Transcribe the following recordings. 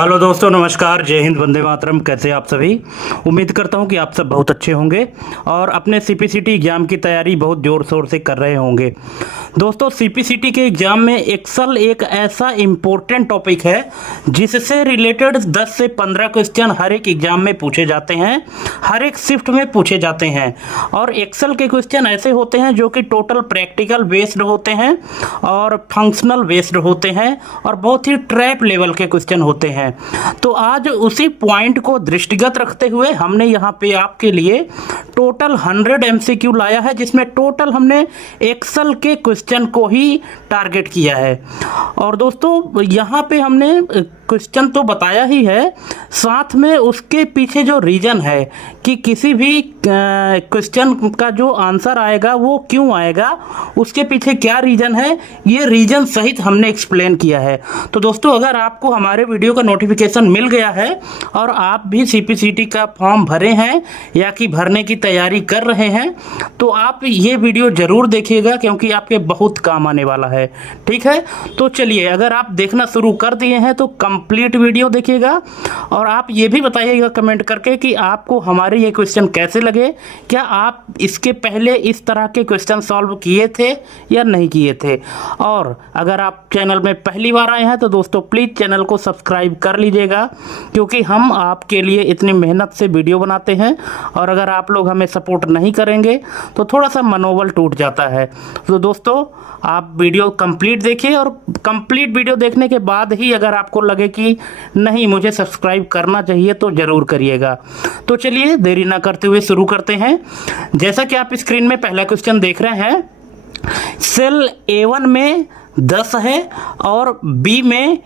Hello दोस्तों, नमस्कार, जय हिंद, वंदे मातरम। कैसे आप सभी? उम्मीद करता हूं कि आप सब बहुत अच्छे होंगे और अपने सीपीसीटी एग्ज़ाम की तैयारी बहुत ज़ोर शोर से कर रहे होंगे। दोस्तों, सीपीसीटी के एग्ज़ाम में एक्सेल एक ऐसा इम्पोर्टेंट टॉपिक है जिससे रिलेटेड 10 से 15 क्वेश्चन हर एक एग्ज़ाम में पूछे जाते हैं, हर एक शिफ्ट में पूछे जाते हैं। और एक्सेल के क्वेश्चन ऐसे होते हैं जो कि टोटल प्रैक्टिकल बेस्ड होते हैं और फंक्शनल बेस्ड होते हैं और बहुत ही ट्रैप लेवल के क्वेश्चन होते हैं। तो आज उसी पॉइंट को दृष्टिगत रखते हुए हमने यहाँ पे आपके लिए टोटल 100 एमसीक्यू लाया है, जिसमें टोटल हमने एक्सेल के क्वेश्चन को ही टारगेट किया है। और दोस्तों, यहाँ पे हमने क्वेश्चन तो बताया ही है, साथ में उसके पीछे जो रीज़न है कि किसी भी क्वेश्चन का जो आंसर आएगा वो क्यों आएगा, उसके पीछे क्या रीज़न है, ये रीज़न सहित हमने एक्सप्लेन किया है। तो दोस्तों, अगर आपको हमारे वीडियो का नोटिफिकेशन मिल गया है और आप भी सीपीसीटी का फॉर्म भरे हैं या कि भरने की तैयारी कर रहे हैं, तो आप ये वीडियो ज़रूर देखिएगा क्योंकि आपके बहुत काम आने वाला है। ठीक है, तो चलिए, अगर आप देखना शुरू कर दिए हैं तो कंप्लीट वीडियो देखिएगा और आप ये भी बताइएगा कमेंट करके कि आपको हमारे ये क्वेश्चन कैसे लगे। क्या आप इसके पहले इस तरह के क्वेश्चन सॉल्व किए थे या नहीं किए थे? और अगर आप चैनल में पहली बार आए हैं तो दोस्तों प्लीज़ चैनल को सब्सक्राइब कर लीजिएगा, क्योंकि हम आपके लिए इतनी मेहनत से वीडियो बनाते हैं और अगर आप लोग हमें सपोर्ट नहीं करेंगे तो थोड़ा सा मनोबल टूट जाता है। तो दोस्तों, आप वीडियो कंप्लीट देखिए और कंप्लीट वीडियो देखने के बाद ही अगर आपको लगे कि नहीं मुझे सब्सक्राइब करना चाहिए तो ज़रूर करिएगा। तो चलिए, देरी ना करते हुए शुरू करते हैं। जैसा कि आप स्क्रीन में पहला क्वेश्चन देख रहे हैं, सेल A1 में 10 है और B में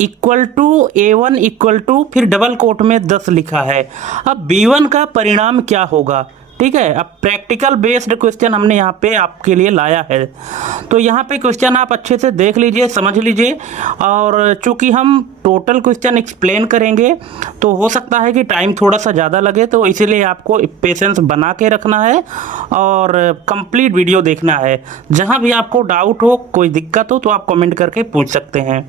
equal to A1 equal to फिर डबल कोट में 10 लिखा है। अब B1 का परिणाम क्या होगा? ठीक है, अब प्रैक्टिकल बेस्ड क्वेश्चन हमने यहाँ पे आपके लिए लाया है। तो यहाँ पे क्वेश्चन आप अच्छे से देख लीजिए, समझ लीजिए। और चूंकि हम टोटल क्वेश्चन एक्सप्लेन करेंगे तो हो सकता है कि टाइम थोड़ा सा ज़्यादा लगे, तो इसीलिए आपको पेशेंस बना के रखना है और कंप्लीट वीडियो देखना है। जहाँ भी आपको डाउट हो, कोई दिक्कत हो तो आप कमेंट करके पूछ सकते हैं।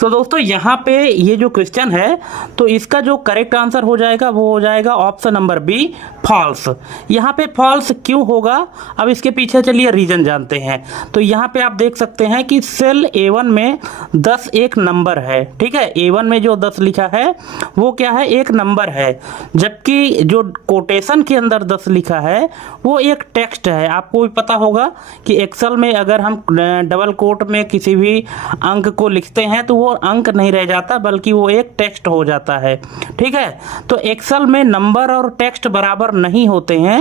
तो दोस्तों, यहाँ पे ये जो क्वेश्चन है तो इसका जो करेक्ट आंसर हो जाएगा वो हो जाएगा ऑप्शन नंबर बी, फॉल्स। यहाँ पे फॉल्स क्यों होगा, अब इसके पीछे चलिए रीजन जानते हैं। तो यहाँ पे आप देख सकते हैं कि सेल A1 में 10 एक नंबर है। ठीक है, A1 में जो 10 लिखा है वो क्या है, एक नंबर है, जबकि जो कोटेशन के अंदर 10 लिखा है वो एक टेक्स्ट है। आपको भी पता होगा कि एक्सेल में अगर हम डबल कोट में किसी भी अंक को लिखते हैं तो वो अंक नहीं रह जाता बल्कि वो एक टेक्स्ट हो जाता है। ठीक है, तो एक्सेल में नंबर और टेक्स्ट बराबर नहीं होते हैं,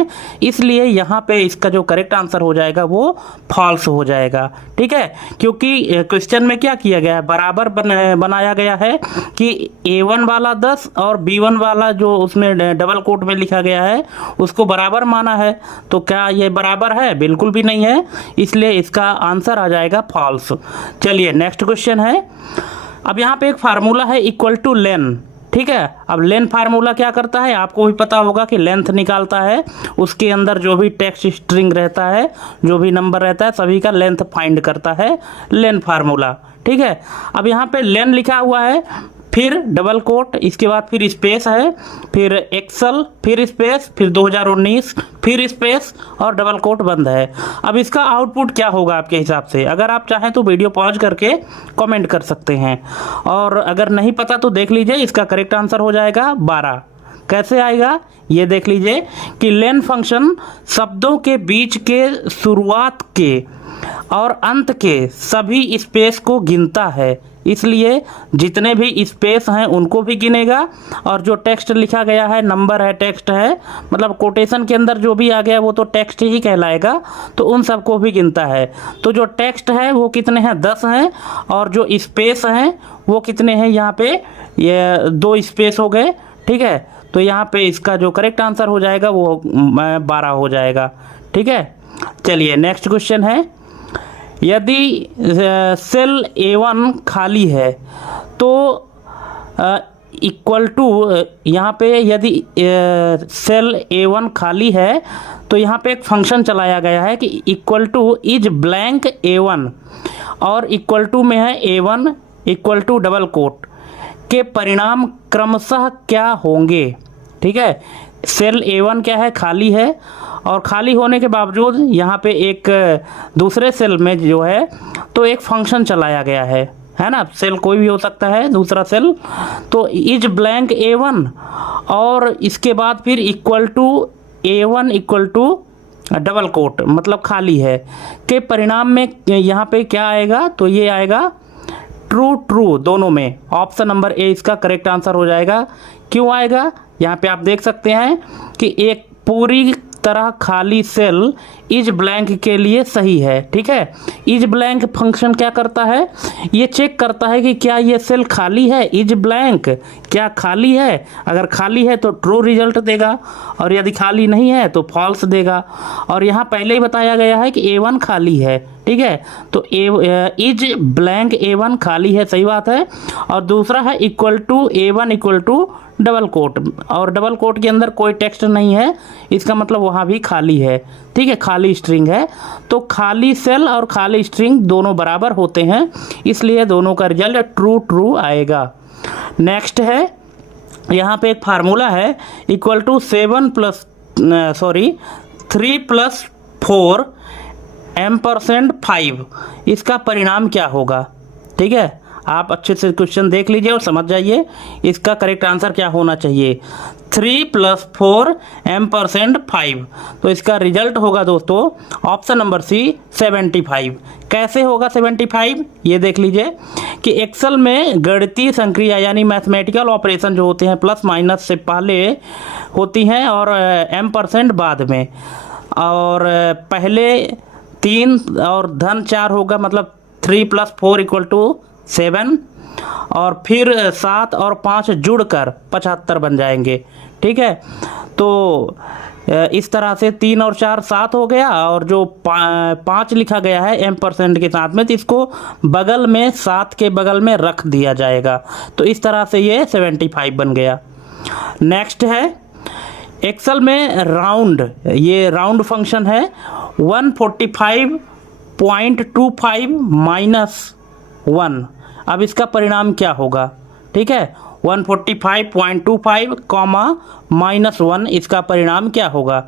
इसलिए यहाँ पे इसका जो करेक्ट आंसर हो जाएगा वो फॉल्स हो जाएगा। ठीक है, क्योंकि क्वेश्चन में क्या किया गया है, बराबर बनाया गया है कि A1 वाला 10 और B1 वाला जो उसमें डबल कोट में लिखा गया है उसको बराबर माना है। तो क्या ये बराबर है? बिल्कुल भी नहीं है, इसलिए इसका आंसर आ जाएगा फॉल्स। चलिए, नेक्स्ट क्वेश्चन है। अब यहाँ पे एक फार्मूला है इक्वल टू लेन। ठीक है, अब लेंथ फार्मूला क्या करता है, आपको भी पता होगा कि लेंथ निकालता है, उसके अंदर जो भी टेक्स्ट स्ट्रिंग रहता है, जो भी नंबर रहता है, सभी का लेंथ फाइंड करता है लेंथ फार्मूला। ठीक है, अब यहाँ पे लेन लिखा हुआ है, फिर डबल कोट, इसके बाद फिर स्पेस है, फिर एक्सेल, फिर स्पेस, फिर 2019, फिर स्पेस और डबल कोट बंद है। अब इसका आउटपुट क्या होगा आपके हिसाब से? अगर आप चाहें तो वीडियो पॉज करके कमेंट कर सकते हैं, और अगर नहीं पता तो देख लीजिए, इसका करेक्ट आंसर हो जाएगा 12। कैसे आएगा ये देख लीजिए कि लेन फंक्शन शब्दों के बीच के शुरुआत के और अंत के सभी स्पेस को गिनता है, इसलिए जितने भी स्पेस हैं उनको भी गिनेगा और जो टेक्स्ट लिखा गया है, नंबर है, टेक्स्ट है, मतलब कोटेशन के अंदर जो भी आ गया वो तो टेक्स्ट ही कहलाएगा, तो उन सबको भी गिनता है। तो जो टेक्स्ट है वो कितने हैं, 10 हैं, और जो स्पेस हैं वो कितने हैं, यहाँ पे ये 2 स्पेस हो गए। ठीक है, तो यहाँ पे इसका जो करेक्ट आंसर हो जाएगा वो 12 हो जाएगा। ठीक है, चलिए नेक्स्ट क्वेश्चन है। यदि सेल A1 खाली है तो इक्वल टू, यहाँ पे यदि सेल A1 खाली है तो यहाँ पे एक फंक्शन चलाया गया है कि equal two is blank A1 और इक्वल टू में है A1 equal to double quote के परिणाम क्रमशः क्या होंगे। ठीक है, सेल A1 क्या है, खाली है, और खाली होने के बावजूद यहाँ पे एक दूसरे सेल में जो है तो एक फंक्शन चलाया गया है ना। सेल कोई भी हो सकता है दूसरा सेल, तो इज ब्लैंक A1 और इसके बाद फिर equal to A1 equal to double quote मतलब खाली है के परिणाम में यहाँ पे क्या आएगा, तो ये आएगा ट्रू ट्रू दोनों में। ऑप्शन नंबर ए इसका करेक्ट आंसर हो जाएगा। क्यों आएगा, यहाँ पे आप देख सकते हैं कि एक पूरी तरह खाली सेल इज ब्लैंक के लिए सही है। ठीक है, इज ब्लैंक फंक्शन क्या करता है, ये चेक करता है कि क्या ये सेल खाली है, इज ब्लैंक क्या खाली है। अगर खाली है तो ट्रू रिजल्ट देगा और यदि खाली नहीं है तो फॉल्स देगा। और यहाँ पहले ही बताया गया है कि A1 खाली है। ठीक है, तो इज ब्लैंक A1 खाली है, सही बात है। और दूसरा है equal to A1 equal to double quote, और डबल कोट के अंदर कोई टेक्स्ट नहीं है, इसका मतलब वहाँ भी खाली है। ठीक है, खाली स्ट्रिंग है। तो खाली सेल और खाली स्ट्रिंग दोनों बराबर होते हैं, इसलिए दोनों का रिजल्ट ट्रू ट्रू आएगा। नेक्स्ट है, यहाँ पे एक फार्मूला है इक्वल टू 3 प्लस 4 M% 5, इसका परिणाम क्या होगा। ठीक है, आप अच्छे से क्वेश्चन देख लीजिए और समझ जाइए इसका करेक्ट आंसर क्या होना चाहिए। 3 + 4 M% 5, तो इसका रिजल्ट होगा दोस्तों ऑप्शन नंबर सी 75। कैसे होगा 75, ये देख लीजिए कि एक्सेल में गणितीय संक्रिया यानी मैथमेटिकल ऑपरेशन जो होते हैं प्लस माइनस से पहले होती हैं और M% बाद में, और पहले 3 और धन 4 होगा, मतलब 3 + 4 = 7, और फिर 7 और 5 जुड़कर 75 बन जाएंगे। ठीक है, तो इस तरह से 3 और 4 7 हो गया, और जो 5 लिखा गया है M% के साथ में, तो इसको बगल में 7 के बगल में रख दिया जाएगा। तो इस तरह से ये 75 बन गया। नेक्स्ट है एक्सेल में राउंड, ये राउंड फंक्शन है 145.25 -1। अब इसका परिणाम क्या होगा। ठीक है, 145.25 -1, इसका परिणाम क्या होगा।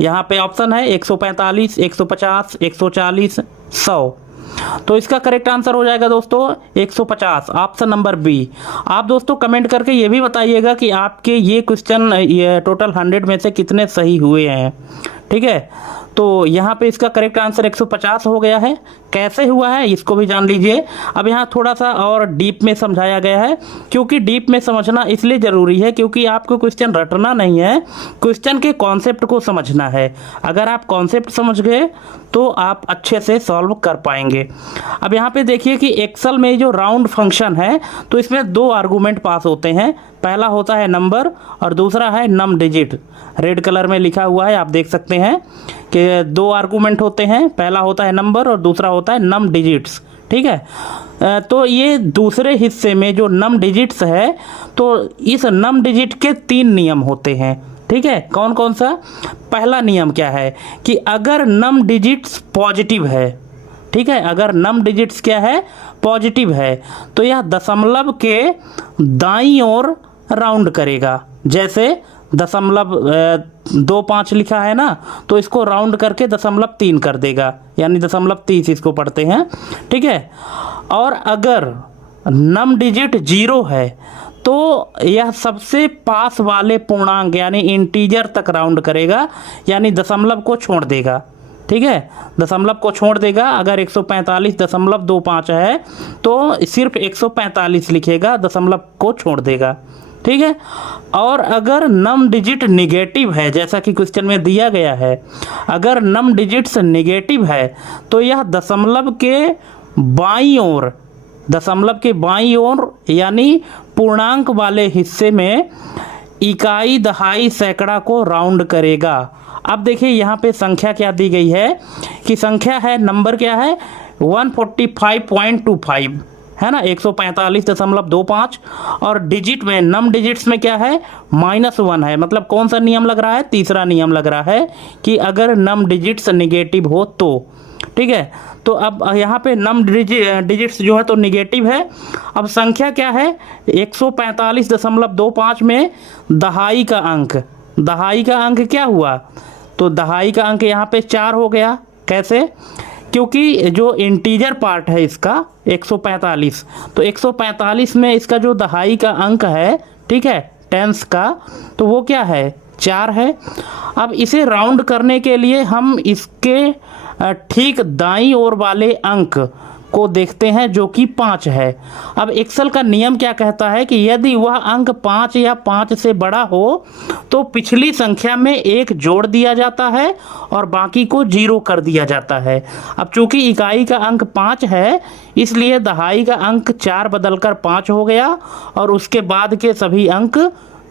यहाँ पे ऑप्शन है 145, 150, 140, 100। तो इसका करेक्ट आंसर हो जाएगा दोस्तों 150, ऑप्शन नंबर बी। आप दोस्तों कमेंट करके ये भी बताइएगा कि आपके ये क्वेश्चन ये टोटल 100 में से कितने सही हुए हैं। ठीक है, तो यहाँ पे इसका करेक्ट आंसर 150 हो गया है। कैसे हुआ है इसको भी जान लीजिए। अब यहाँ थोड़ा सा और डीप में समझाया गया है, क्योंकि डीप में समझना इसलिए ज़रूरी है क्योंकि आपको क्वेश्चन रटना नहीं है, क्वेश्चन के कॉन्सेप्ट को समझना है। अगर आप कॉन्सेप्ट समझ गए तो आप अच्छे से सॉल्व कर पाएंगे। अब यहाँ पे देखिए कि एक्सेल में जो राउंड फंक्शन है तो इसमें 2 आर्गूमेंट पास होते हैं। पहला होता है नंबर और दूसरा है नम डिजिट। रेड कलर में लिखा हुआ है, आप देख सकते हैं कि 2 आर्गूमेंट होते हैं, पहला होता है नंबर और दूसरा होता है नम डिजिट्स। ठीक है, तो ये दूसरे हिस्से में जो नम डिजिट्स है, तो इस नम डिजिट के 3 नियम होते हैं। ठीक है, कौन कौन सा। पहला नियम क्या है कि अगर नम डिजिट्स पॉजिटिव है, ठीक है, अगर नम डिजिट्स क्या है, पॉजिटिव है, तो यह दशमलव के दाईं ओर राउंड करेगा। जैसे 0.25 लिखा है ना, तो इसको राउंड करके 0.3 कर देगा, यानी 0.30 इसको पढ़ते हैं। ठीक है, और अगर नम डिजिट 0 है तो यह सबसे पास वाले पूर्णांक यानी इंटीजर तक राउंड करेगा, यानी दशमलव को छोड़ देगा। ठीक है, दशमलव को छोड़ देगा। अगर 145.25 है तो सिर्फ 145 लिखेगा, दशमलव को छोड़ देगा। ठीक है, और अगर नम डिजिट निगेटिव है, जैसा कि क्वेश्चन में दिया गया है, अगर नम डिजिट्स निगेटिव है तो यह दशमलव के बाईं ओर, दशमलव के बाईं ओर यानी पूर्णांक वाले हिस्से में इकाई, दहाई, सैकड़ा को राउंड करेगा। अब देखिए यहाँ पे संख्या क्या दी गई है कि संख्या है, नंबर क्या है 145.25 है ना, 145.25, और डिजिट में नम डिजिट्स में क्या है -1 है। मतलब कौन सा नियम लग रहा है, तीसरा नियम लग रहा है कि अगर नम डिजिट्स निगेटिव हो तो। ठीक है। तो अब यहाँ पे नम डिजिट्स जो है तो निगेटिव है। अब संख्या क्या है, 145.25 में दहाई का अंक, दहाई का अंक क्या हुआ, तो दहाई का अंक यहाँ पे 4 हो गया। कैसे, क्योंकि जो इंटीजर पार्ट है इसका 145, तो 145 में इसका जो दहाई का अंक है, ठीक है, टेंस का, तो वो क्या है, 4 है। अब इसे राउंड करने के लिए हम इसके ठीक दाईं ओर वाले अंक को देखते हैं जो कि 5 है। अब एक्सेल का नियम क्या कहता है कि यदि वह अंक 5 या 5 से बड़ा हो तो पिछली संख्या में 1 जोड़ दिया जाता है और बाकी को 0 कर दिया जाता है। अब चूंकि इकाई का अंक 5 है इसलिए दहाई का अंक 4 बदलकर 5 हो गया और उसके बाद के सभी अंक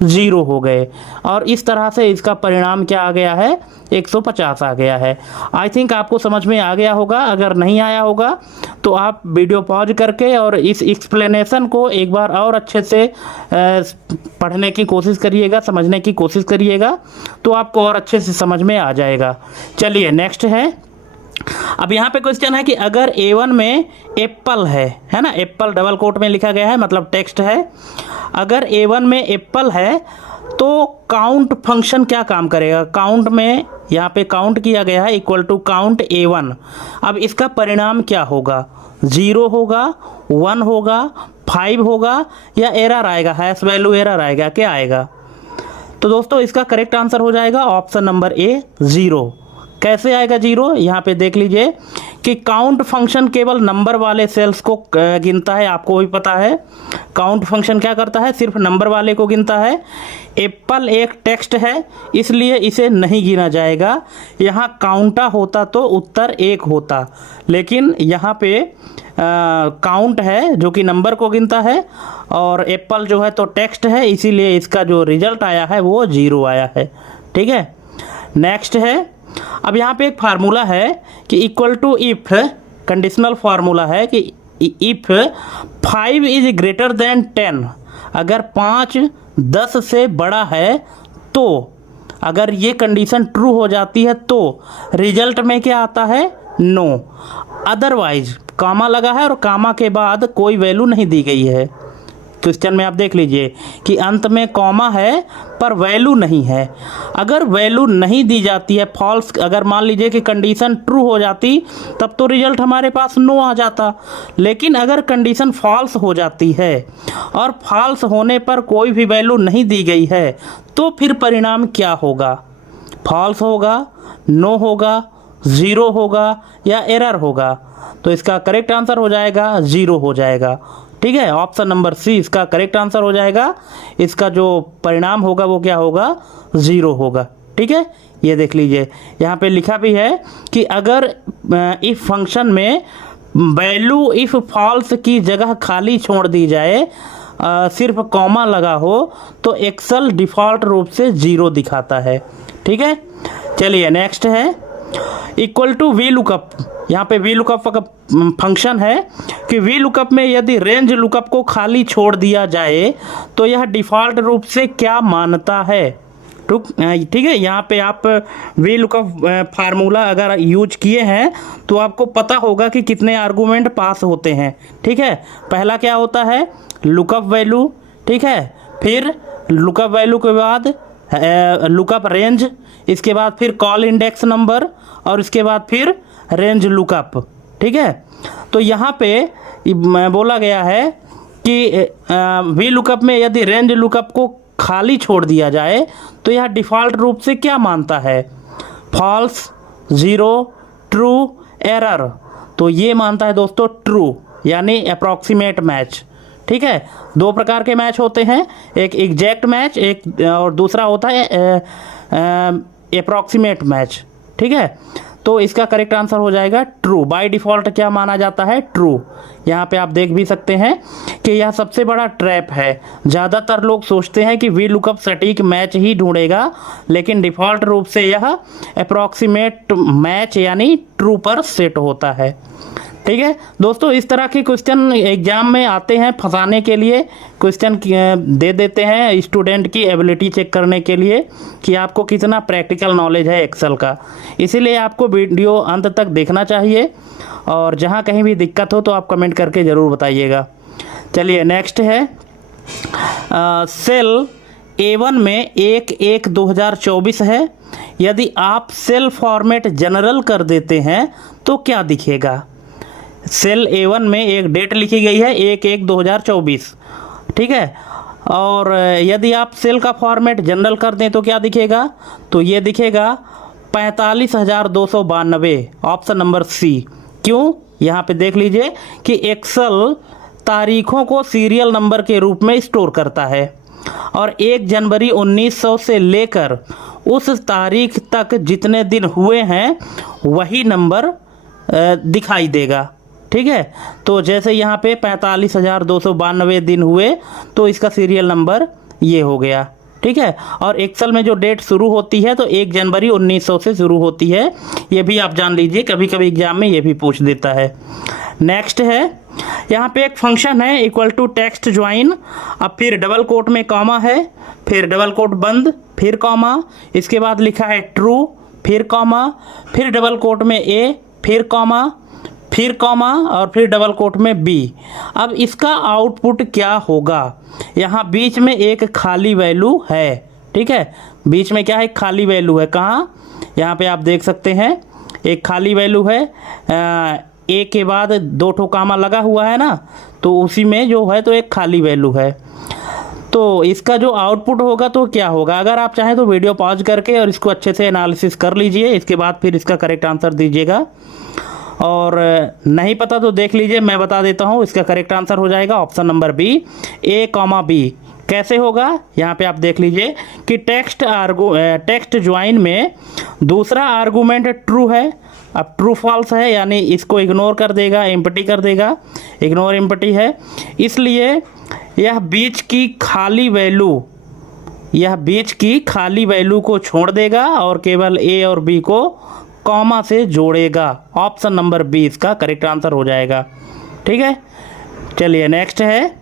0 हो गए और इस तरह से इसका परिणाम क्या आ गया है, 150 आ गया है। आई थिंक आपको समझ में आ गया होगा। अगर नहीं आया होगा तो आप वीडियो पॉज करके और इस एक्सप्लेनेशन को एक बार और अच्छे से पढ़ने की कोशिश करिएगा, समझने की कोशिश करिएगा, तो आपको और अच्छे से समझ में आ जाएगा। चलिए नेक्स्ट है। अब यहाँ पे क्वेश्चन है कि अगर A1 में एप्पल है ना, एप्पल डबल कोट में लिखा गया है, मतलब टेक्स्ट है। अगर A1 में एप्पल है तो काउंट फंक्शन क्या काम करेगा, काउंट में यहाँ पे काउंट किया गया है इक्वल टू काउंट A1। अब इसका परिणाम क्या होगा, 0 होगा, 1 होगा, 5 होगा या एरर आएगा, हैश वैल्यू एरर आएगा, क्या आएगा। तो दोस्तों इसका करेक्ट आंसर हो जाएगा ऑप्शन नंबर ए, 0। कैसे आएगा 0, यहाँ पे देख लीजिए कि काउंट फंक्शन केवल नंबर वाले सेल्स को गिनता है, आपको भी पता है। काउंट फंक्शन क्या करता है, सिर्फ नंबर वाले को गिनता है। एप्पल एक टेक्स्ट है इसलिए इसे नहीं गिना जाएगा। यहाँ काउंटा होता तो उत्तर 1 होता, लेकिन यहाँ पे काउंट है जो कि नंबर को गिनता है और एप्पल जो है तो टेक्स्ट है, इसीलिए इसका जो रिजल्ट आया है वो 0 आया है। ठीक है, नेक्स्ट है। अब यहाँ पे एक फार्मूला है कि equal to if, conditional formula है कि इफ 5 इज ग्रेटर देन 10, अगर 5 10 से बड़ा है तो, अगर ये कंडीशन ट्रू हो जाती है तो रिजल्ट में क्या आता है, नो। अदरवाइज कामा लगा है और कामा के बाद कोई वैल्यू नहीं दी गई है। क्वेश्चन में आप देख लीजिए कि अंत में कॉमा है पर वैल्यू नहीं है। अगर वैल्यू नहीं दी जाती है, फॉल्स, अगर मान लीजिए कि कंडीशन ट्रू हो जाती तब तो रिजल्ट हमारे पास नो आ जाता, लेकिन अगर कंडीशन फॉल्स हो जाती है और फॉल्स होने पर कोई भी वैल्यू नहीं दी गई है तो फिर परिणाम क्या होगा, फॉल्स होगा, नो होगा, 0 होगा या एरर होगा। तो इसका करेक्ट आंसर हो जाएगा 0 हो जाएगा। ठीक है, ऑप्शन नंबर सी इसका करेक्ट आंसर हो जाएगा। इसका जो परिणाम होगा वो क्या होगा, 0 होगा। ठीक है, ये देख लीजिए यहाँ पे लिखा भी है कि अगर इफ फंक्शन में वैल्यू इफ फॉल्स की जगह खाली छोड़ दी जाए, सिर्फ कॉमा लगा हो तो एक्सेल डिफ़ॉल्ट रूप से 0 दिखाता है। ठीक है, चलिए नेक्स्ट है इक्वल टू वी लुकअप। यहाँ पे वी लुकअप का फंक्शन है कि वी लुकअप में यदि रेंज लुकअप को खाली छोड़ दिया जाए तो यह डिफ़ॉल्ट रूप से क्या मानता है। ठीक है, यहाँ पे आप वी लुकअप फार्मूला अगर यूज किए हैं तो आपको पता होगा कि कितने आर्गूमेंट पास होते हैं। ठीक है, पहला क्या होता है, लुकअप वैल्यू, ठीक है, फिर लुकअप वैल्यू के बाद लुकअप रेंज, इसके बाद फिर कॉल इंडेक्स नंबर और इसके बाद फिर रेंज लुकअप। ठीक है, तो यहाँ पे बोला गया है कि वी लुकअप में यदि रेंज लुकअप को खाली छोड़ दिया जाए तो यह डिफ़ॉल्ट रूप से क्या मानता है, फॉल्स, 0, ट्रू, एरर। तो ये मानता है दोस्तों ट्रू, यानी अप्रॉक्सीमेट मैच। ठीक है, 2 प्रकार के मैच होते हैं, एक एग्जैक्ट मैच, एक और दूसरा होता है अप्रॉक्सीमेट मैच। ठीक है, तो इसका करेक्ट आंसर हो जाएगा ट्रू। बाय डिफ़ॉल्ट क्या माना जाता है, ट्रू। यहाँ पे आप देख भी सकते हैं कि यह सबसे बड़ा ट्रैप है। ज़्यादातर लोग सोचते हैं कि वी लुकअप सटीक मैच ही ढूंढेगा, लेकिन डिफ़ॉल्ट रूप से यह अप्रॉक्सीमेट मैच यानी ट्रू पर सेट होता है। ठीक है दोस्तों, इस तरह के क्वेश्चन एग्जाम में आते हैं फंसाने के लिए, क्वेश्चन दे देते हैं स्टूडेंट की एबिलिटी चेक करने के लिए कि आपको कितना प्रैक्टिकल नॉलेज है एक्सेल का। इसीलिए आपको वीडियो अंत तक देखना चाहिए, और जहां कहीं भी दिक्कत हो तो आप कमेंट करके ज़रूर बताइएगा। चलिए नेक्स्ट है सेल A1 में 1/1/2024 है। यदि आप सेल फॉर्मेट जनरल कर देते हैं तो क्या दिखेगा। सेल A1 में एक डेट लिखी गई है 1/1/2024, ठीक है, और यदि आप सेल का फॉर्मेट जनरल कर दें तो क्या दिखेगा, तो ये दिखेगा 45,292, ऑप्शन नंबर सी। क्यों, यहाँ पे देख लीजिए कि एक्सेल तारीखों को सीरियल नंबर के रूप में स्टोर करता है, और 1 जनवरी 1900 से लेकर उस तारीख तक जितने दिन हुए हैं वही नंबर दिखाई देगा, ठीक है। तो जैसे यहाँ पे 45,292 दिन हुए तो इसका सीरियल नंबर ये हो गया, ठीक है। और एक्सेल में जो डेट शुरू होती है तो 1 जनवरी 1900 से शुरू होती है, ये भी आप जान लीजिए, कभी कभी एग्जाम में ये भी पूछ देता है। नेक्स्ट है, यहाँ पे एक फंक्शन है इक्वल टू टेक्स्ट ज्वाइन, अब फिर डबल कोट में कॉमा है, फिर डबल कोट बंद, फिर कॉमा, इसके बाद लिखा है ट्रू, फिर कॉमा, फिर डबल कोट में ए, फिर कॉमा, फिर कॉमा, और फिर डबल कोट में बी। अब इसका आउटपुट क्या होगा, यहाँ बीच में एक खाली वैल्यू है, ठीक है, बीच में क्या है, खाली वैल्यू है, कहाँ, यहाँ पे आप देख सकते हैं एक खाली वैल्यू है, ए के बाद 2 ठो कामा लगा हुआ है ना, तो उसी में जो है तो एक खाली वैल्यू है। तो इसका जो आउटपुट होगा तो क्या होगा, अगर आप चाहें तो वीडियो पॉज करके और इसको अच्छे से एनालिसिस कर लीजिए, इसके बाद फिर इसका करेक्ट आंसर दीजिएगा, और नहीं पता तो देख लीजिए, मैं बता देता हूँ। इसका करेक्ट आंसर हो जाएगा option number B, A, B। कैसे होगा, यहाँ पे आप देख लीजिए कि टेक्स्ट ज्वाइन में दूसरा आर्गूमेंट ट्रू है, अब ट्रू फॉल्स है यानी इसको इग्नोर कर देगा, एम्प्टी कर देगा, इग्नोर एम्प्टी है, इसलिए यह बीच की खाली वैल्यू को छोड़ देगा और केवल ए और बी को कॉमा से जोड़ेगा। ऑप्शन नंबर बी इसका करेक्ट आंसर हो जाएगा, ठीक है। चलिए नेक्स्ट है,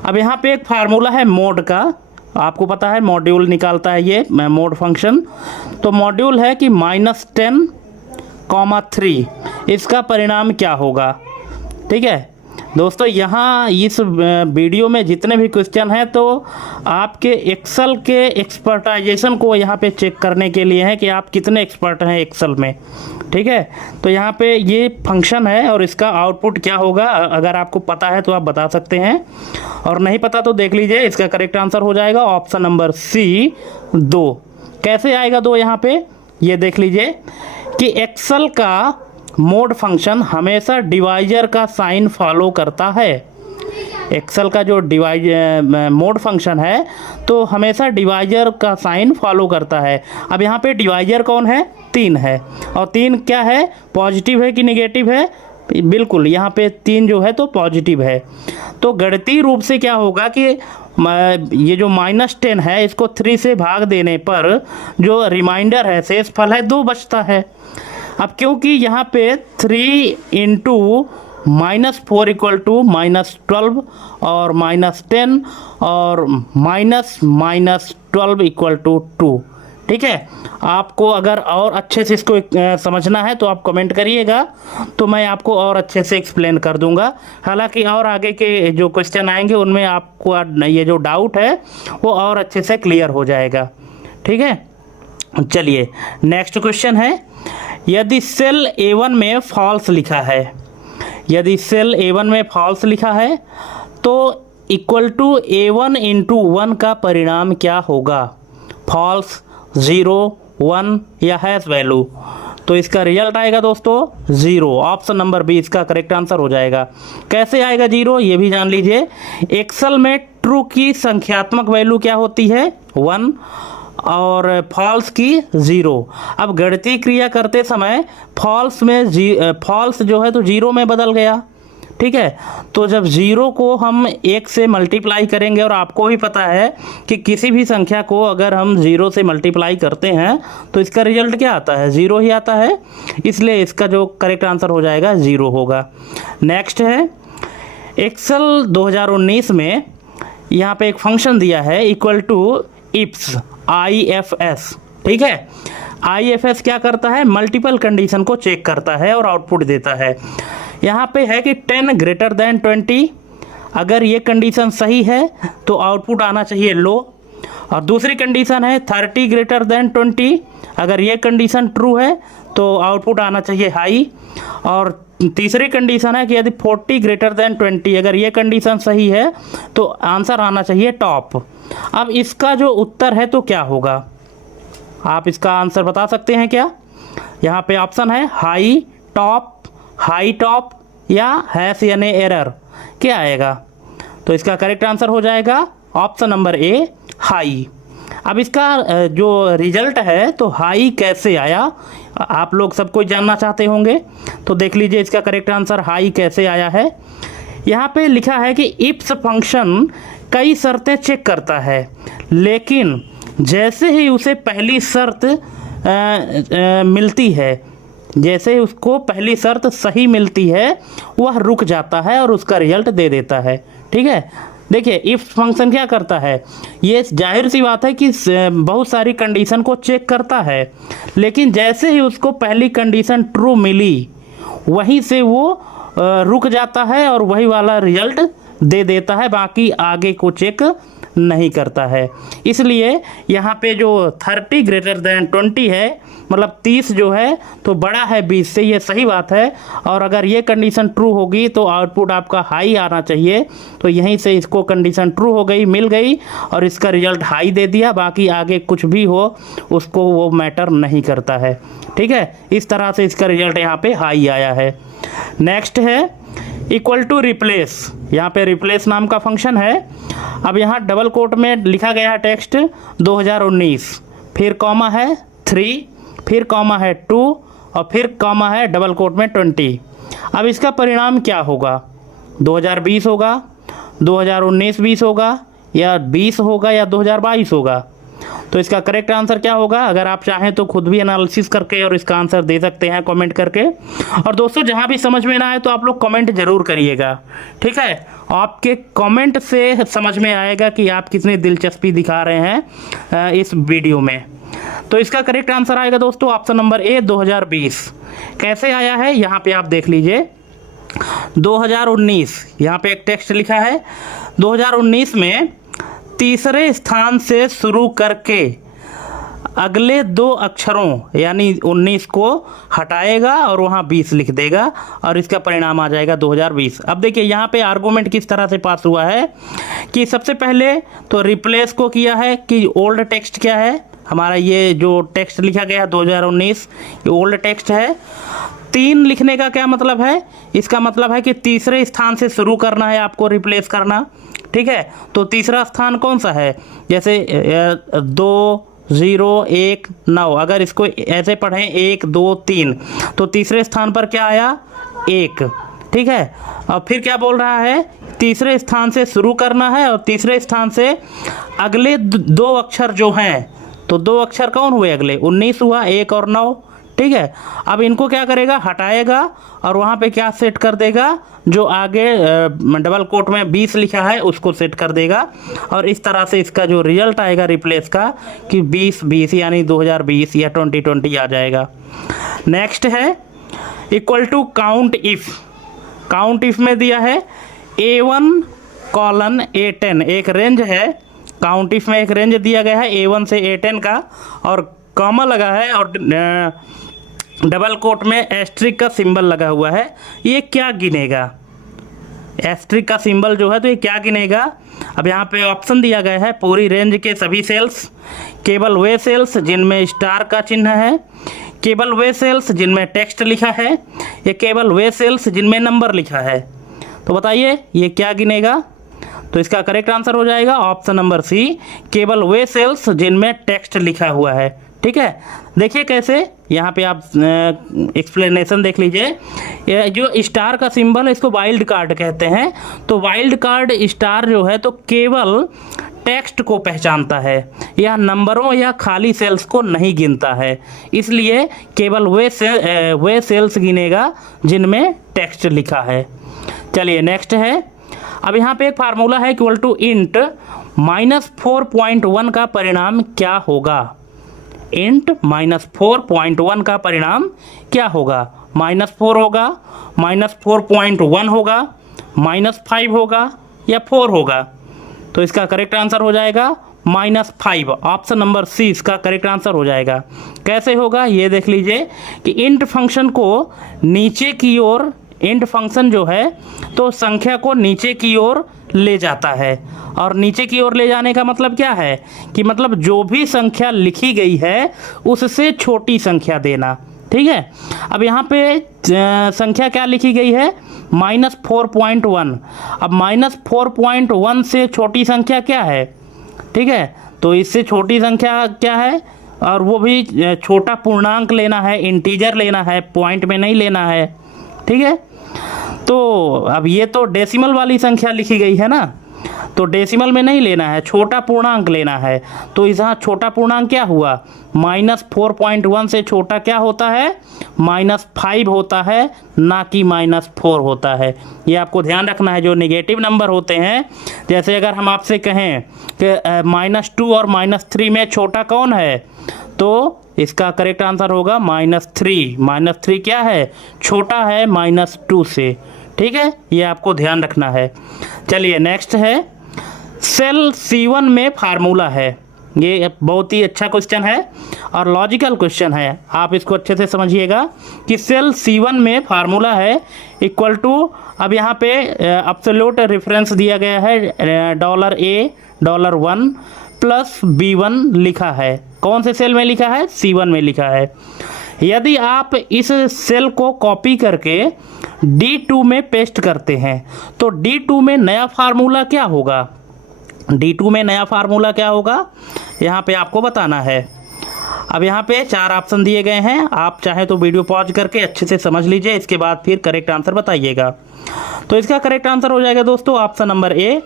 अब यहाँ पे एक फार्मूला है मोड का, आपको पता है मॉड्यूल निकालता है ये मोड फंक्शन, तो मॉड्यूल है कि -10,3, इसका परिणाम क्या होगा, ठीक है दोस्तों। यहाँ इस वीडियो में जितने भी क्वेश्चन हैं तो आपके एक्सेल के एक्सपर्टाइजेशन को यहाँ पे चेक करने के लिए है कि आप कितने एक्सपर्ट हैं एक्सेल में, ठीक है। तो यहाँ पे ये फंक्शन है और इसका आउटपुट क्या होगा, अगर आपको पता है तो आप बता सकते हैं, और नहीं पता तो देख लीजिए, इसका करेक्ट आंसर हो जाएगा ऑप्शन नंबर सी 2। कैसे आएगा 2, यहाँ पे ये देख लीजिए कि एक्सेल का मोड फंक्शन हमेशा डिवाइजर का साइन फॉलो करता है। एक्सेल का जो मोड फंक्शन है तो हमेशा डिवाइजर का साइन फॉलो करता है। अब यहाँ पे डिवाइजर कौन है, 3 है, और 3 क्या है, पॉजिटिव है कि निगेटिव है, बिल्कुल यहाँ पे 3 जो है तो पॉजिटिव है। तो गणितीय रूप से क्या होगा कि ये जो -10 है इसको 3 से भाग देने पर जो रिमाइंडर है, शेष फल है 2 बचता है। अब क्योंकि यहाँ पे 3 × -4 = -12 और -10 और -12 = 2, ठीक है। आपको अगर और अच्छे से इसको समझना है तो आप कमेंट करिएगा, तो मैं आपको और अच्छे से एक्सप्लेन कर दूंगा। हालांकि और आगे के जो क्वेश्चन आएंगे उनमें आपको ये जो डाउट है वो और अच्छे से क्लियर हो जाएगा, ठीक है। चलिए नेक्स्ट क्वेश्चन है, यदि सेल A1 में फॉल्स लिखा है, यदि सेल A1 में फॉल्स लिखा है तो = A1 × 1 का परिणाम क्या होगा, फॉल्स, 0, 1 या हैश वैल्यू। तो इसका रिजल्ट आएगा दोस्तों 0, ऑप्शन नंबर बी इसका करेक्ट आंसर हो जाएगा। कैसे आएगा 0, ये भी जान लीजिए। एक्सेल में ट्रू की संख्यात्मक वैल्यू क्या होती है, 1, और फॉल्स की 0। अब गणितीय क्रिया करते समय फॉल्स जो है तो 0 में बदल गया, ठीक है। तो जब 0 को हम 1 से मल्टीप्लाई करेंगे, और आपको भी पता है कि किसी भी संख्या को अगर हम 0 से मल्टीप्लाई करते हैं तो इसका रिजल्ट क्या आता है, 0 ही आता है, इसलिए इसका जो करेक्ट आंसर हो जाएगा 0 होगा। नेक्स्ट है एक्सेल 2019 में यहाँ पे एक फंक्शन दिया है इक्वल टू इफ्स, IFS, ठीक है। IFS क्या करता है, मल्टीपल कंडीशन को चेक करता है और आउटपुट देता है। यहाँ पे है कि 10 ग्रेटर देन 20, अगर ये कंडीशन सही है तो आउटपुट आना चाहिए लो, और दूसरी कंडीशन है 30 ग्रेटर देन 20, अगर ये कंडीशन ट्रू है तो आउटपुट आना चाहिए हाई, और तीसरी कंडीशन है कि यदि 40 ग्रेटर देन 20, अगर ये कंडीशन सही है तो आंसर आना चाहिए टॉप। अब इसका जो उत्तर है तो क्या होगा, आप इसका आंसर बता सकते हैं क्या? यहाँ पे ऑप्शन है हाई टॉप या हैश यानी एरर, क्या आएगा? तो इसका करेक्ट आंसर हो जाएगा ऑप्शन नंबर ए, हाई। अब इसका जो रिजल्ट है तो हाई कैसे आया, आप लोग सब कोई जानना चाहते होंगे, तो देख लीजिए इसका करेक्ट आंसर हाई कैसे आया है। यहाँ पे लिखा है कि इफ्स फंक्शन कई शर्तें चेक करता है, लेकिन जैसे ही उसे पहली शर्त मिलती है, जैसे ही उसको पहली शर्त सही मिलती है वह रुक जाता है और उसका रिजल्ट दे देता है, ठीक है। देखिए इफ फंक्शन क्या करता है, ये जाहिर सी बात है कि बहुत सारी कंडीशन को चेक करता है, लेकिन जैसे ही उसको पहली कंडीशन ट्रू मिली वहीं से वो रुक जाता है और वही वाला रिजल्ट दे देता है, बाकी आगे को चेक नहीं करता है। इसलिए यहाँ पे जो 30 ग्रेटर देन 20 है, मतलब 30 जो है तो बड़ा है 20 से, ये सही बात है, और अगर ये कंडीशन ट्रू होगी तो आउटपुट आपका हाई आना चाहिए, तो यहीं से इसको कंडीशन ट्रू हो गई, मिल गई, और इसका रिजल्ट हाई दे दिया, बाकी आगे कुछ भी हो उसको वो मैटर नहीं करता है, ठीक है। इस तरह से इसका रिजल्ट यहाँ पे हाई आया है। नेक्स्ट है इक्वल टू रिप्लेस, यहाँ पे रिप्लेस नाम का फंक्शन है। अब यहाँ डबल कोट में लिखा गया है टेक्स्ट 2019, फिर कॉमा है 3, फिर कॉमा है 2, और फिर कॉमा है डबल कोट में 20। अब इसका परिणाम क्या होगा, 2020 होगा, 2019-20 होगा, या 20 होगा, या 2022 होगा? तो इसका करेक्ट आंसर क्या होगा? अगर आप चाहें तो खुद भी एनालिसिस करके और इसका आंसर दे सकते हैं कमेंट करके। और दोस्तों जहां भी समझ में ना आए तो आप लोग कमेंट जरूर करिएगा, ठीक है। आपके कमेंट से समझ में आएगा कि आप कितनी दिलचस्पी दिखा रहे हैं इस वीडियो में। तो इसका करेक्ट आंसर आएगा दोस्तों ऑप्शन नंबर ए, 2020। कैसे आया है यहाँ पे आप देख लीजिए, 2019 यहाँ पे एक टेक्स्ट लिखा है, 2019 में तीसरे स्थान से शुरू करके अगले 2 अक्षरों यानी 19 को हटाएगा और वहाँ 20 लिख देगा, और इसका परिणाम आ जाएगा 2020। अब देखिए यहाँ पे आर्गूमेंट किस तरह से पास हुआ है कि सबसे पहले तो रिप्लेस को किया है कि ओल्ड टेक्स्ट क्या है हमारा, ये जो टेक्स्ट लिखा गया है 2019 ये ओल्ड टेक्स्ट है। 3 लिखने का क्या मतलब है, इसका मतलब है कि तीसरे स्थान से शुरू करना है आपको रिप्लेस करना, ठीक है। तो तीसरा स्थान कौन सा है, जैसे 2 0 1 9, अगर इसको ऐसे पढ़ें 1 2 3, तो तीसरे स्थान पर क्या आया 1, ठीक है। और फिर क्या बोल रहा है, तीसरे स्थान से शुरू करना है और तीसरे स्थान से अगले 2 अक्षर जो हैं, तो 2 अक्षर कौन हुए अगले, 19 हुआ, 1 और 9, ठीक है। अब इनको क्या करेगा, हटाएगा और वहाँ पे क्या सेट कर देगा, जो आगे डबल कोट में 20 लिखा है उसको सेट कर देगा, और इस तरह से इसका जो रिजल्ट आएगा रिप्लेस का कि 20 यानी 2020 या 2020 आ जाएगा। नेक्स्ट है equal to count if. Count if में दिया है A1 कॉलन A10, एक रेंज है, काउंट इफ़ में एक रेंज दिया गया है A1 से A10 का, और कॉमा लगा है और डबल कोट में एस्ट्रिक का सिंबल लगा हुआ है। ये क्या गिनेगा, एस्ट्रिक का सिंबल जो है तो ये क्या गिनेगा? अब यहाँ पे ऑप्शन दिया गया है पूरी रेंज के सभी सेल्स, केवल वे सेल्स जिनमें स्टार का चिन्ह है, केवल वे सेल्स जिनमें टेक्स्ट लिखा है, या केवल वे सेल्स जिनमें नंबर लिखा है। तो बताइए ये क्या गिनेगा? तो इसका करेक्ट आंसर हो जाएगा ऑप्शन नंबर सी, केवल वे सेल्स जिनमें टेक्स्ट लिखा हुआ है, ठीक है, देखिए कैसे, यहाँ पे आप एक्सप्लेनेशन देख लीजिए। ये जो स्टार का सिंबल है इसको वाइल्ड कार्ड कहते हैं। तो वाइल्ड कार्ड स्टार जो है तो केवल टेक्स्ट को पहचानता है, या नंबरों या खाली सेल्स को नहीं गिनता है, इसलिए केवल वे सेल्स गिनेगा जिनमें टेक्स्ट लिखा है। चलिए नेक्स्ट है, अब यहाँ पे एक फार्मूला है इक्वल टू इंट -4.1 का परिणाम क्या होगा। इंट -4.1 का परिणाम क्या होगा? -4 होगा, -4.1 होगा, -5 होगा या 4 होगा। तो इसका करेक्ट आंसर हो जाएगा -5। ऑप्शन नंबर सी इसका करेक्ट आंसर हो जाएगा। कैसे होगा ये देख लीजिए कि इंट फंक्शन को नीचे की ओर, इंट फंक्शन जो है तो संख्या को नीचे की ओर ले जाता है, और नीचे की ओर ले जाने का मतलब क्या है कि मतलब जो भी संख्या लिखी गई है उससे छोटी संख्या देना। ठीक है, अब यहाँ पे संख्या क्या लिखी गई है? -4.1। अब -4.1 से छोटी संख्या क्या है? ठीक है, तो इससे छोटी संख्या क्या है, और वो भी छोटा पूर्णांक लेना है, इंटीजर लेना है, पॉइंट में नहीं लेना है। ठीक है, तो अब ये तो डेसिमल वाली संख्या लिखी गई है ना, तो डेसिमल में नहीं लेना है, छोटा पूर्णांक लेना है। तो यहाँ छोटा पूर्णांक क्या हुआ? -4.1 से छोटा क्या होता है? -5 होता है, ना कि -4 होता है। ये आपको ध्यान रखना है। जो नेगेटिव नंबर होते हैं, जैसे अगर हम आपसे कहें कि -2 और -3 में छोटा कौन है, तो इसका करेक्ट आंसर होगा -3। -3 क्या है? छोटा है -2 से। ठीक है, ये आपको ध्यान रखना है। चलिए नेक्स्ट है, सेल C1 में फार्मूला है। ये बहुत ही अच्छा क्वेश्चन है और लॉजिकल क्वेश्चन है, आप इसको अच्छे से समझिएगा कि सेल C1 में फार्मूला है इक्वल टू, अब यहाँ पे एब्सोल्यूट रेफरेंस दिया गया है $A $1 प्लस B1 लिखा है। कौन से सेल में लिखा है? C1 में लिखा है। यदि आप इस सेल को कॉपी करके D2 में पेस्ट करते हैं तो D2 में नया फार्मूला क्या होगा? D2 में नया फार्मूला क्या होगा, यहाँ पे आपको बताना है। अब यहाँ पे 4 ऑप्शन दिए गए हैं, आप चाहे तो वीडियो पॉज करके अच्छे से समझ लीजिए, इसके बाद फिर करेक्ट आंसर बताइएगा। तो इसका करेक्ट आंसर हो जाएगा दोस्तों option number A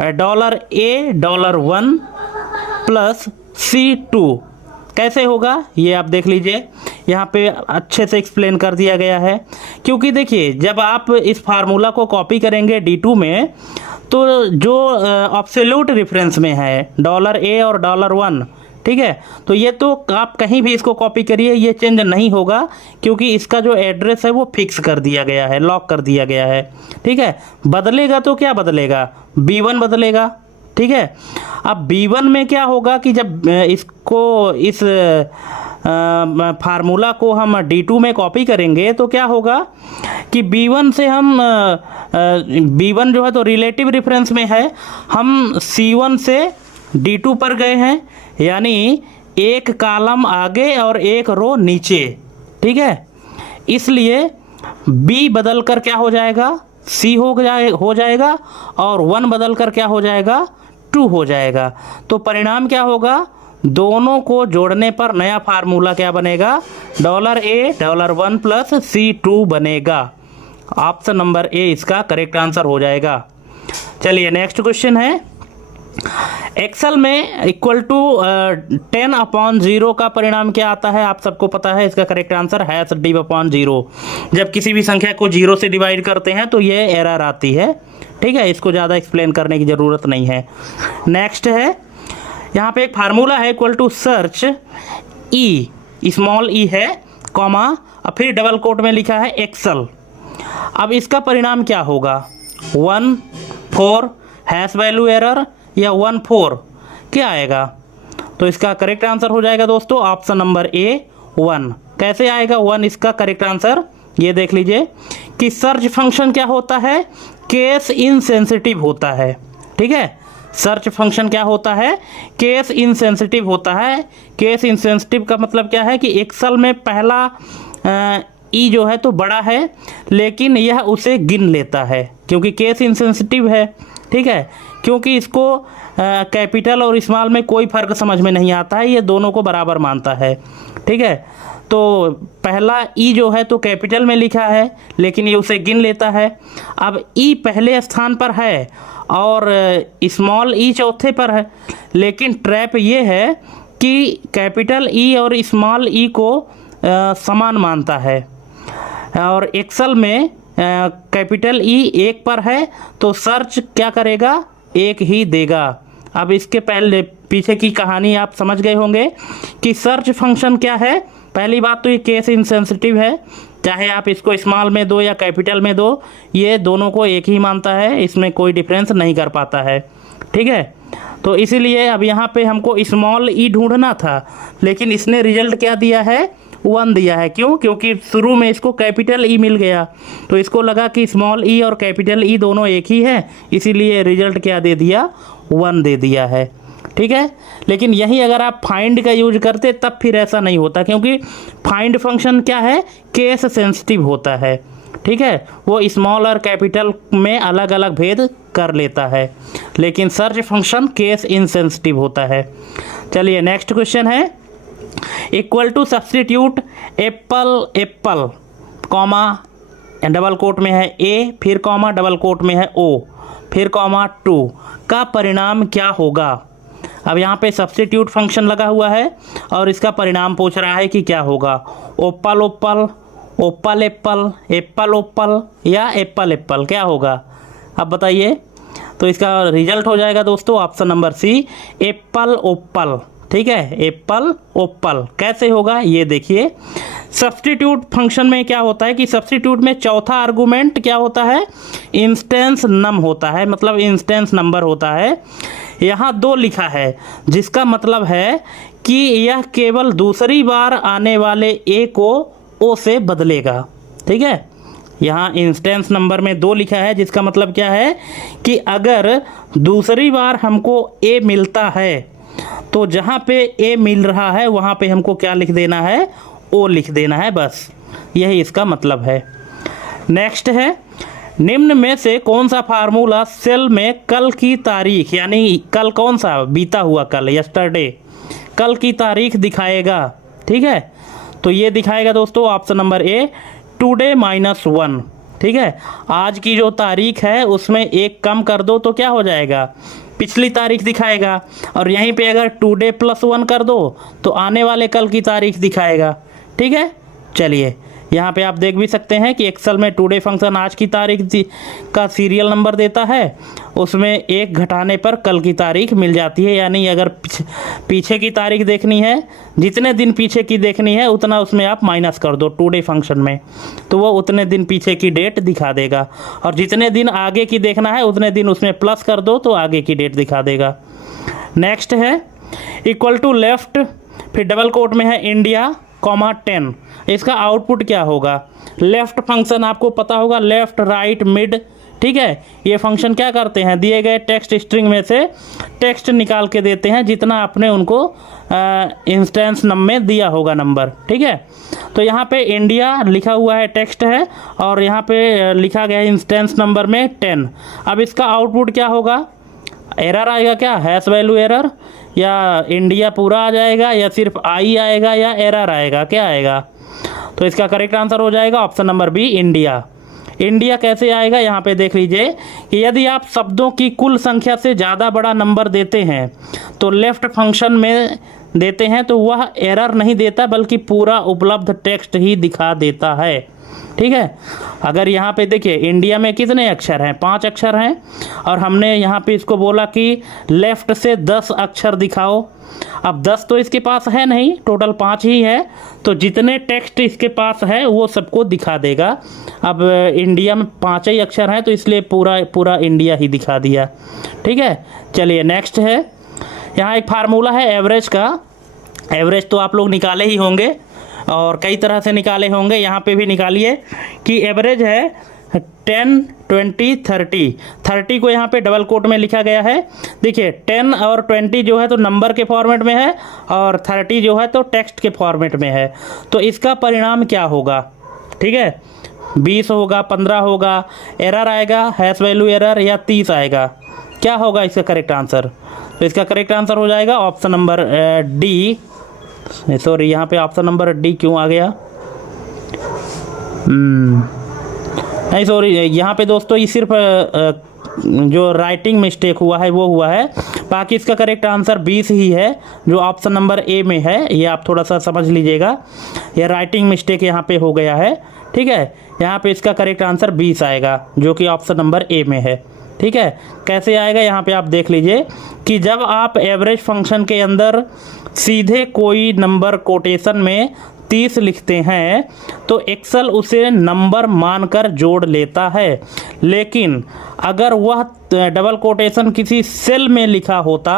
$1 plus C2। कैसे होगा ये आप देख लीजिए, यहाँ पे अच्छे से एक्सप्लेन कर दिया गया है। क्योंकि देखिए जब आप इस फार्मूला को कॉपी करेंगे D2 में, तो जो एब्सोल्यूट रेफरेंस में है $A और $1, ठीक है, तो ये तो आप कहीं भी इसको कॉपी करिए, ये चेंज नहीं होगा, क्योंकि इसका जो एड्रेस है वो फिक्स कर दिया गया है, लॉक कर दिया गया है। ठीक है, बदलेगा तो क्या बदलेगा? B1 बदलेगा। ठीक है, अब B1 में क्या होगा कि जब इसको इस फार्मूला को हम D2 में कॉपी करेंगे तो क्या होगा कि B1 से हम B1 जो है तो रिलेटिव रेफरेंस में है, हम C1 से D2 पर गए हैं, यानी एक कॉलम आगे और एक रो नीचे। ठीक है, इसलिए B बदल कर क्या हो जाएगा? C हो जाएगा, और 1 बदल कर क्या हो जाएगा? 2 हो जाएगा। तो परिणाम क्या होगा? दोनों को जोड़ने पर नया फार्मूला क्या बनेगा? $A $1 प्लस C2 बनेगा। ऑप्शन नंबर A इसका करेक्ट आंसर हो जाएगा। चलिए नेक्स्ट क्वेश्चन है, एक्सेल में इक्वल टू 10/0 का परिणाम क्या आता है? आप सबको पता है, इसका करेक्ट आंसर है D/0। जब किसी भी संख्या को 0 से डिवाइड करते हैं तो ये एरर आती है। ठीक है, इसको ज़्यादा एक्सप्लेन करने की ज़रूरत नहीं है। नेक्स्ट है, यहाँ पे एक फार्मूला है equal to search E, small e है, कॉमा, और फिर डबल कोट में लिखा है एक्सेल। अब इसका परिणाम क्या होगा? 1 4 हैश वैल्यू एरर या 1 4 क्या आएगा? तो इसका करेक्ट आंसर हो जाएगा दोस्तों ऑप्शन नंबर A 1। कैसे आएगा 1 इसका करेक्ट आंसर? ये देख लीजिए कि सर्च फंक्शन क्या होता है? केस इनसेंसिटिव होता है। ठीक है, सर्च फंक्शन क्या होता है? केस इनसेंसिटिव होता है। केस इनसेंसिटिव का मतलब क्या है कि एक्सेल में पहला ई जो है तो बड़ा है, लेकिन यह उसे गिन लेता है क्योंकि केस इनसेंसिटिव है। ठीक है, क्योंकि इसको कैपिटल और स्मॉल में कोई फ़र्क समझ में नहीं आता है, ये दोनों को बराबर मानता है। ठीक है, तो पहला ई जो है तो कैपिटल में लिखा है, लेकिन ये उसे गिन लेता है। अब ई पहले स्थान पर है और स्मॉल ई चौथे पर है, लेकिन ट्रैप ये है कि कैपिटल ई और स्मॉल ई को समान मानता है, और एक्सेल में कैपिटल ई एक पर है तो सर्च क्या करेगा, एक ही देगा। अब इसके पहले पीछे की कहानी आप समझ गए होंगे कि सर्च फंक्शन क्या है। पहली बात तो ये केस इनसेंसिटिव है, चाहे आप इसको स्मॉल में दो या कैपिटल में दो, ये दोनों को एक ही मानता है, इसमें कोई डिफरेंस नहीं कर पाता है। ठीक है, तो इसीलिए अब यहाँ पे हमको स्मॉल ई ढूंढना था, लेकिन इसने रिजल्ट क्या दिया है, 1 दिया है। क्यों? क्योंकि शुरू में इसको कैपिटल ई मिल गया, तो इसको लगा कि स्मॉल ई और कैपिटल ई दोनों एक ही है, इसीलिए रिजल्ट क्या दे दिया, 1 दे दिया है। ठीक है, लेकिन यही अगर आप फाइंड का यूज करते तब फिर ऐसा नहीं होता, क्योंकि फाइंड फंक्शन क्या है, केस सेंसिटिव होता है। ठीक है, वो स्मॉल और कैपिटल में अलग अलग भेद कर लेता है, लेकिन सर्च फंक्शन केस इनसेंसिटिव होता है। चलिए नेक्स्ट क्वेश्चन है, equal to substitute apple apple comma double quote में है ए, फिर कॉमा डबल कोट में है ओ, फिर कॉमा 2 का परिणाम क्या होगा। अब यहाँ पे सब्सटीट्यूट फंक्शन लगा हुआ है और इसका परिणाम पूछ रहा है कि क्या होगा, ओप्पल ओप्पल, ओप्पल एप्पल, एप्पल ओप्पल या एप्पल एप्पल, क्या होगा अब बताइए। तो इसका रिजल्ट हो जाएगा दोस्तों ऑप्शन नंबर सी, एप्पल ओप्पल। ठीक है, एप्पल ओप्पल कैसे होगा ये देखिए। सब्सटीट्यूट फंक्शन में क्या होता है कि सब्सटीट्यूट में चौथा आर्गुमेंट क्या होता है, इंस्टेंस नम होता है, मतलब इंस्टेंस नंबर होता है। यहाँ 2 लिखा है, जिसका मतलब है कि यह केवल दूसरी बार आने वाले ए को ओ से बदलेगा। ठीक है, यहाँ इंस्टेंस नंबर में 2 लिखा है, जिसका मतलब क्या है कि अगर दूसरी बार हमको ए मिलता है तो जहाँ पे ए मिल रहा है वहाँ पे हमको क्या लिख देना है, ओ लिख देना है, बस यही इसका मतलब है। नेक्स्ट है, निम्न में से कौन सा फार्मूला सेल में कल की तारीख, यानी कल कौन सा बीता हुआ कल, यस्टरडे, कल की तारीख दिखाएगा। ठीक है, तो ये दिखाएगा दोस्तों ऑप्शन नंबर ए, टुडे -1। ठीक है, आज की जो तारीख है उसमें 1 कम कर दो तो क्या हो जाएगा, पिछली तारीख दिखाएगा, और यहीं पे अगर टुडे +1 कर दो तो आने वाले कल की तारीख दिखाएगा। ठीक है, चलिए यहाँ पे आप देख भी सकते हैं कि एक्सेल में टुडे फंक्शन आज की तारीख का सीरियल नंबर देता है, उसमें 1 घटाने पर कल की तारीख मिल जाती है। यानी अगर पीछे की तारीख देखनी है, जितने दिन पीछे की देखनी है उतना उसमें आप माइनस कर दो टुडे फंक्शन में, तो वो उतने दिन पीछे की डेट दिखा देगा, और जितने दिन आगे की देखना है उतने दिन उसमें प्लस कर दो तो आगे की डेट दिखा देगा। नेक्स्ट है, इक्वल टू लेफ्ट, फिर डबल कोट में है इंडिया, (10). इसका आउटपुट क्या होगा, लेफ्ट फंक्शन आपको पता होगा, लेफ्ट राइट मिड। ठीक है, ये फंक्शन क्या करते हैं, दिए गए टेक्स्ट स्ट्रिंग में से टेक्स्ट निकाल के देते हैं जितना आपने उनको इंस्टेंस नम में दिया होगा नंबर। ठीक है, तो यहाँ पे इंडिया लिखा हुआ है, टेक्स्ट है, और यहाँ पे लिखा गया है इंस्टेंस नंबर में 10। अब इसका आउटपुट क्या होगा, एरर आएगा क्या, हैश वैल्यू एरर, या इंडिया पूरा आ जाएगा, या सिर्फ आई आएगा, या एरर आएगा, क्या आएगा। तो इसका करेक्ट आंसर हो जाएगा option number B, India. India कैसे आएगा, यहाँ पे देख लीजिए कि यदि आप शब्दों की कुल संख्या से ज़्यादा बड़ा नंबर देते हैं तो लेफ़्ट फंक्शन में देते हैं तो वह एरर नहीं देता, बल्कि पूरा उपलब्ध टेक्स्ट ही दिखा देता है। ठीक है, अगर यहाँ पे देखिए इंडिया में कितने अक्षर हैं, 5 अक्षर हैं, और हमने यहाँ पे इसको बोला कि लेफ़्ट से 10 अक्षर दिखाओ। अब 10 तो इसके पास है नहीं, टोटल 5 ही है, तो जितने टेक्स्ट इसके पास है वो सबको दिखा देगा। अब इंडिया में 5 ही अक्षर हैं तो इसलिए पूरा इंडिया ही दिखा दिया। ठीक है, चलिए नेक्स्ट है, यहाँ एक फार्मूला है एवरेज का। एवरेज तो आप लोग निकाले ही होंगे और कई तरह से निकाले होंगे, यहाँ पे भी निकालिए कि एवरेज है 10, 20, 30। 30 को यहाँ पे डबल कोट में लिखा गया है। देखिए 10 और 20 जो है तो नंबर के फॉर्मेट में है, और 30 जो है तो टेक्स्ट के फॉर्मेट में है। तो इसका परिणाम क्या होगा, ठीक है, 20 होगा, 15 होगा, एरर आएगा, हैश वैल्यू एरर, या 30 आएगा, क्या होगा इसका करेक्ट आंसर? तो इसका करेक्ट आंसर हो जाएगा ऑप्शन नंबर डी। सॉरी, यहाँ पे ऑप्शन नंबर डी क्यों आ गया? नहीं सॉरी, यहाँ पे दोस्तों ये सिर्फ जो राइटिंग मिस्टेक हुआ है वो हुआ है, बाकी इसका करेक्ट आंसर 20 ही है जो ऑप्शन नंबर ए में है। ये आप थोड़ा सा समझ लीजिएगा, ये राइटिंग मिस्टेक यहाँ पे हो गया है। ठीक है, यहाँ पे इसका करेक्ट आंसर 20 आएगा जो कि ऑप्शन नंबर ए में है। ठीक है, कैसे आएगा यहाँ पे आप देख लीजिए कि जब आप एवरेज फंक्शन के अंदर सीधे कोई नंबर कोटेशन में 30 लिखते हैं तो एक्सेल उसे नंबर मानकर जोड़ लेता है, लेकिन अगर वह डबल कोटेशन किसी सेल में लिखा होता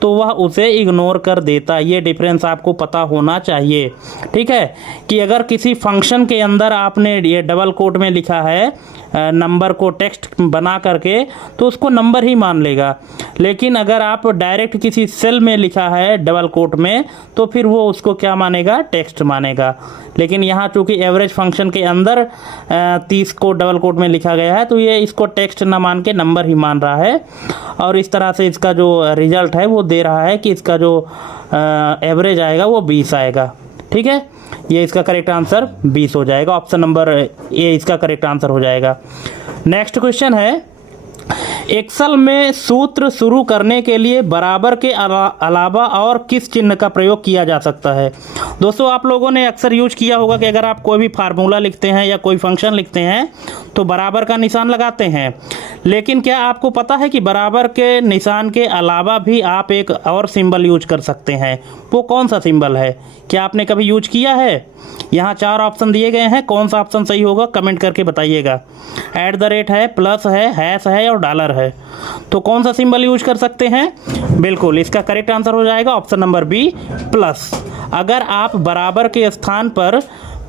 तो वह उसे इग्नोर कर देता। ये डिफरेंस आपको पता होना चाहिए। ठीक है, कि अगर किसी फंक्शन के अंदर आपने ये डबल कोट में लिखा है नंबर को टेक्स्ट बना करके तो उसको नंबर ही मान लेगा, लेकिन अगर आप डायरेक्ट किसी सेल में लिखा है डबल कोट में तो फिर वो उसको क्या मानेगा? टेक्स्ट मानेगा। लेकिन यहाँ चूँकि एवरेज फंक्शन के अंदर 30 को डबल कोट में लिखा गया है तो ये इसको टेक्स्ट ना मान के नंबर ही मान रहा है, और इस तरह से इसका जो रिजल्ट है वो दे रहा है कि इसका जो एवरेज आएगा वो 20 आएगा। ठीक है, ये इसका करेक्ट आंसर 20 हो जाएगा। ऑप्शन नंबर ए इसका करेक्ट आंसर हो जाएगा। नेक्स्ट क्वेश्चन है, एक्सेल में सूत्र शुरू करने के लिए बराबर के अलावा और किस चिन्ह का प्रयोग किया जा सकता है? दोस्तों आप लोगों ने अक्सर यूज किया होगा कि अगर आप कोई भी फार्मूला लिखते हैं या कोई फंक्शन लिखते हैं तो बराबर का निशान लगाते हैं, लेकिन क्या आपको पता है कि बराबर के निशान के अलावा भी आप एक और सिंबल यूज कर सकते हैं? वो कौन सा सिंबल है? क्या आपने कभी यूज किया है? यहाँ 4 ऑप्शन दिए गए हैं, कौन सा ऑप्शन सही होगा कमेंट करके बताइएगा। @ है, प्लस है, हैश है और डॉलर है। तो कौन सा सिंबल यूज कर सकते हैं? बिल्कुल, इसका करेक्ट आंसर हो जाएगा ऑप्शन नंबर बी, प्लस। अगर आप बराबर के स्थान पर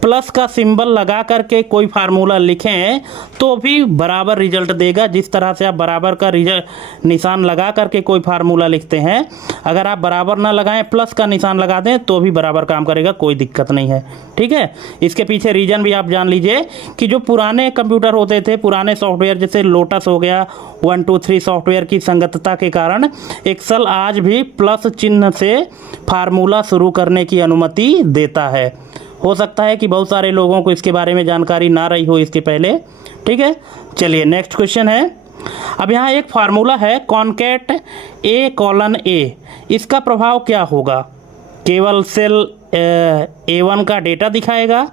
प्लस का सिंबल लगा करके कोई फार्मूला लिखें तो भी बराबर रिजल्ट देगा। जिस तरह से आप बराबर का निशान लगा करके कोई फार्मूला लिखते हैं, अगर आप बराबर ना लगाएं प्लस का निशान लगा दें तो भी बराबर काम करेगा, कोई दिक्कत नहीं है। ठीक है, इसके पीछे रीज़न भी आप जान लीजिए कि जो पुराने कंप्यूटर होते थे, पुराने सॉफ्टवेयर जैसे लोटस हो गया, 1 2 3 सॉफ्टवेयर की संगतता के कारण एक्सेल आज भी प्लस चिन्ह से फार्मूला शुरू करने की अनुमति देता है। हो सकता है कि बहुत सारे लोगों को इसके बारे में जानकारी ना रही हो इसके पहले। ठीक है, चलिए नेक्स्ट क्वेश्चन है। अब यहाँ एक फार्मूला है कॉन्कैट A:A, इसका प्रभाव क्या होगा? केवल सेल A1 का डेटा दिखाएगा,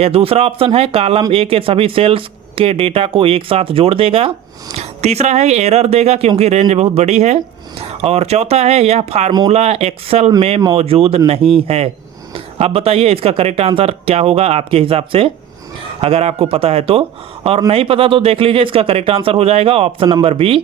या दूसरा ऑप्शन है कॉलम A के सभी सेल्स के डेटा को एक साथ जोड़ देगा, तीसरा है एरर देगा क्योंकि रेंज बहुत बड़ी है, और चौथा है यह फार्मूला एक्सेल में मौजूद नहीं है। अब बताइए इसका करेक्ट आंसर क्या होगा आपके हिसाब से, अगर आपको पता है तो, और नहीं पता तो देख लीजिए। इसका करेक्ट आंसर हो जाएगा option number B,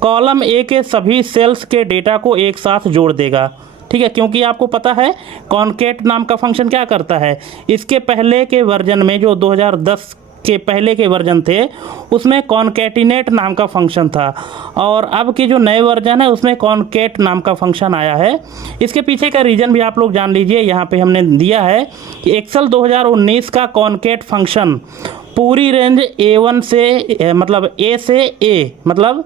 column A के सभी सेल्स के डेटा को एक साथ जोड़ देगा। ठीक है, क्योंकि आपको पता है कॉन्कैट नाम का फंक्शन क्या करता है। इसके पहले के वर्जन में, जो 2010 के पहले के वर्जन थे, उसमें कॉन्कैटिनेट नाम का फंक्शन था, और अब के जो नए वर्जन है उसमें कॉन्कैट नाम का फंक्शन आया है। इसके पीछे का रीज़न भी आप लोग जान लीजिए, यहाँ पे हमने दिया है कि एक्सेल 2019 का कॉन्कैट फंक्शन पूरी रेंज A1 से मतलब A से A, मतलब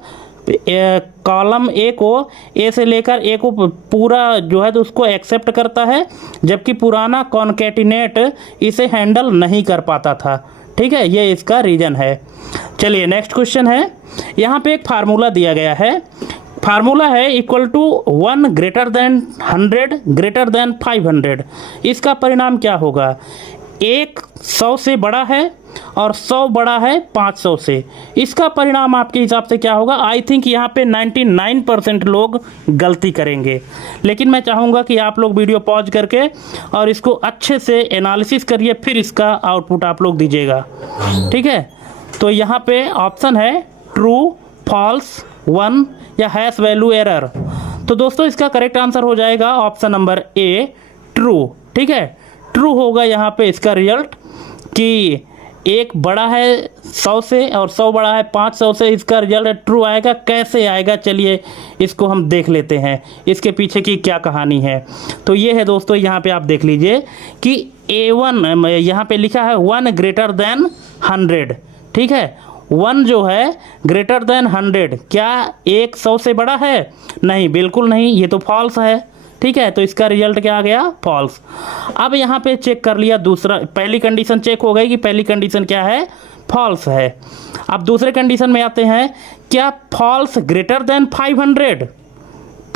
कॉलम ए को ए से लेकर ए को पूरा जो है तो उसको एक्सेप्ट करता है, जबकि पुराना कॉन्कैटिनेट इसे हैंडल नहीं कर पाता था। ठीक है, ये इसका रीज़न है। चलिए नेक्स्ट क्वेश्चन है। यहाँ पे एक फार्मूला दिया गया है, फार्मूला है equal to 1 greater than 100 greater than 500। इसका परिणाम क्या होगा? 1 100 से बड़ा है और 100 बड़ा है 500 से। इसका परिणाम आपके हिसाब से क्या होगा? आई थिंक यहाँ पे 99% लोग गलती करेंगे, लेकिन मैं चाहूँगा कि आप लोग वीडियो पॉज करके और इसको अच्छे से एनालिसिस करिए, फिर इसका आउटपुट आप लोग दीजिएगा। ठीक है, तो यहाँ पे ऑप्शन है ट्रू, फॉल्स, 1 या हैश वैल्यू एरर। तो दोस्तों इसका करेक्ट आंसर हो जाएगा ऑप्शन नंबर ए, ट्रू। ठीक है, ट्रू होगा यहाँ पे इसका रिजल्ट कि 1 बड़ा है 100 से और 100 बड़ा है 500 से, इसका रिजल्ट ट्रू आएगा। कैसे आएगा चलिए इसको हम देख लेते हैं, इसके पीछे की क्या कहानी है। तो ये है दोस्तों, यहाँ पे आप देख लीजिए कि A1 यहाँ पे लिखा है 1 ग्रेटर देन 100। ठीक है, 1 जो है ग्रेटर देन 100, क्या 100 से बड़ा है? नहीं, बिल्कुल नहीं, ये तो फॉल्स है। ठीक है, तो इसका रिजल्ट क्या आ गया? फॉल्स। अब यहाँ पे चेक कर लिया, दूसरा पहली कंडीशन चेक हो गई कि पहली कंडीशन क्या है? फॉल्स है। अब दूसरे कंडीशन में आते हैं, क्या false greater than 500?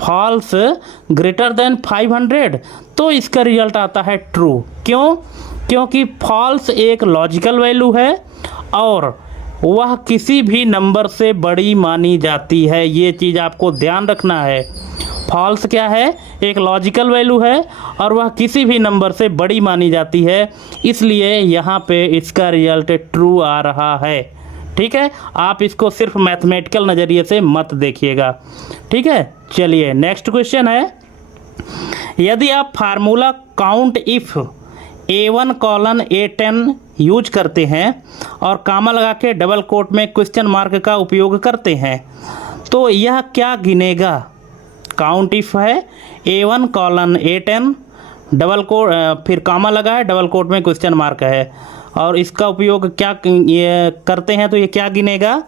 False greater than 500, तो इसका रिजल्ट आता है ट्रू। क्यों? क्योंकि फॉल्स एक लॉजिकल वैल्यू है और वह किसी भी नंबर से बड़ी मानी जाती है। ये चीज़ आपको ध्यान रखना है। फॉल्स क्या है? एक लॉजिकल वैल्यू है और वह किसी भी नंबर से बड़ी मानी जाती है, इसलिए यहाँ पे इसका रिजल्ट ट्रू आ रहा है। ठीक है, आप इसको सिर्फ मैथमेटिकल नज़रिए से मत देखिएगा। ठीक है, चलिए नेक्स्ट क्वेश्चन है, यदि आप formula count if A1 colon A10 use करते हैं और कामा लगा के डबल कोट में क्वेश्चन मार्क का उपयोग करते हैं, तो यह क्या गिनेगा? काउंट इफ है A1 colon A10 double coat, फिर कामा लगा है, डबल कोट में क्वेश्चन मार्क है, और इसका उपयोग क्या ये करते हैं, तो ये क्या गिनेगा?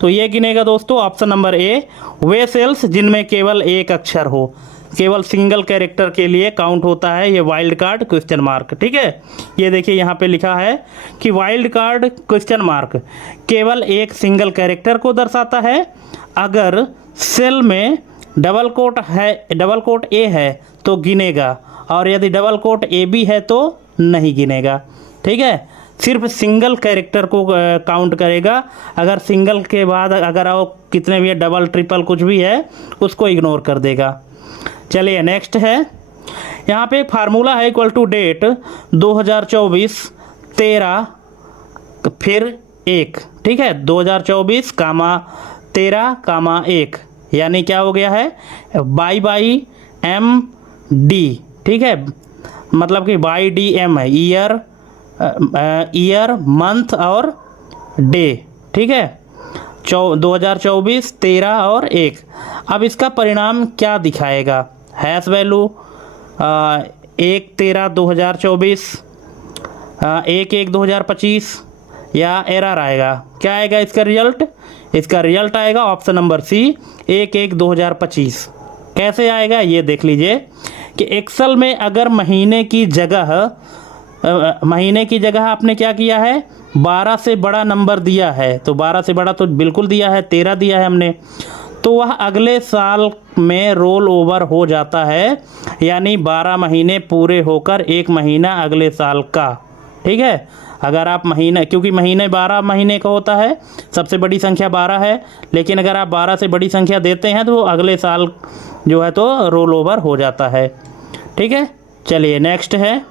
तो ये गिनेगा दोस्तों ऑप्शन नंबर ए, वे सेल्स जिनमें केवल एक अक्षर हो, केवल सिंगल कैरेक्टर के लिए काउंट होता है ये वाइल्ड कार्ड क्वेश्चन मार्क। ठीक है, ये देखिए यहाँ पे लिखा है कि वाइल्ड कार्ड क्वेश्चन मार्क केवल एक सिंगल कैरेक्टर को दर्शाता है। अगर सेल में डबल कोट है, डबल कोट ए है तो गिनेगा, और यदि डबल कोट ए बी है तो नहीं गिनेगा। ठीक है, सिर्फ सिंगल कैरेक्टर को काउंट करेगा। अगर सिंगल के बाद अगर वो कितने भी डबल ट्रिपल कुछ भी है उसको इग्नोर कर देगा। चलिए नेक्स्ट है, यहाँ पे एक फार्मूला है इक्वल टू डेट 2024 13 फिर 1। ठीक है, 2024 कामा 13 कामा 1, यानी क्या हो गया है? By M D. ठीक है, मतलब कि बाई डी एम है, ईयर मंथ और डे। ठीक है, 2024 13 और 1। अब इसका परिणाम क्या दिखाएगा? हैश वैल्यू 1/13/2024, 1/1/2025, या एरर आएगा? क्या आएगा इसका रिजल्ट? इसका रिजल्ट आएगा ऑप्शन नंबर सी, 1/1/2025। कैसे आएगा ये देख लीजिए कि एक्सेल में अगर महीने की जगह आपने क्या किया है? 12 से बड़ा नंबर दिया है, तो 12 से बड़ा तो बिल्कुल दिया है, 13 दिया है हमने, तो वह अगले साल में रोल ओवर हो जाता है, यानी 12 महीने पूरे होकर एक महीना अगले साल का। ठीक है, अगर आप महीना, क्योंकि महीने 12 महीने का होता है, सबसे बड़ी संख्या 12 है, लेकिन अगर आप 12 से बड़ी संख्या देते हैं तो अगले साल जो है तो रोल ओवर हो जाता है। ठीक है, चलिए नेक्स्ट है,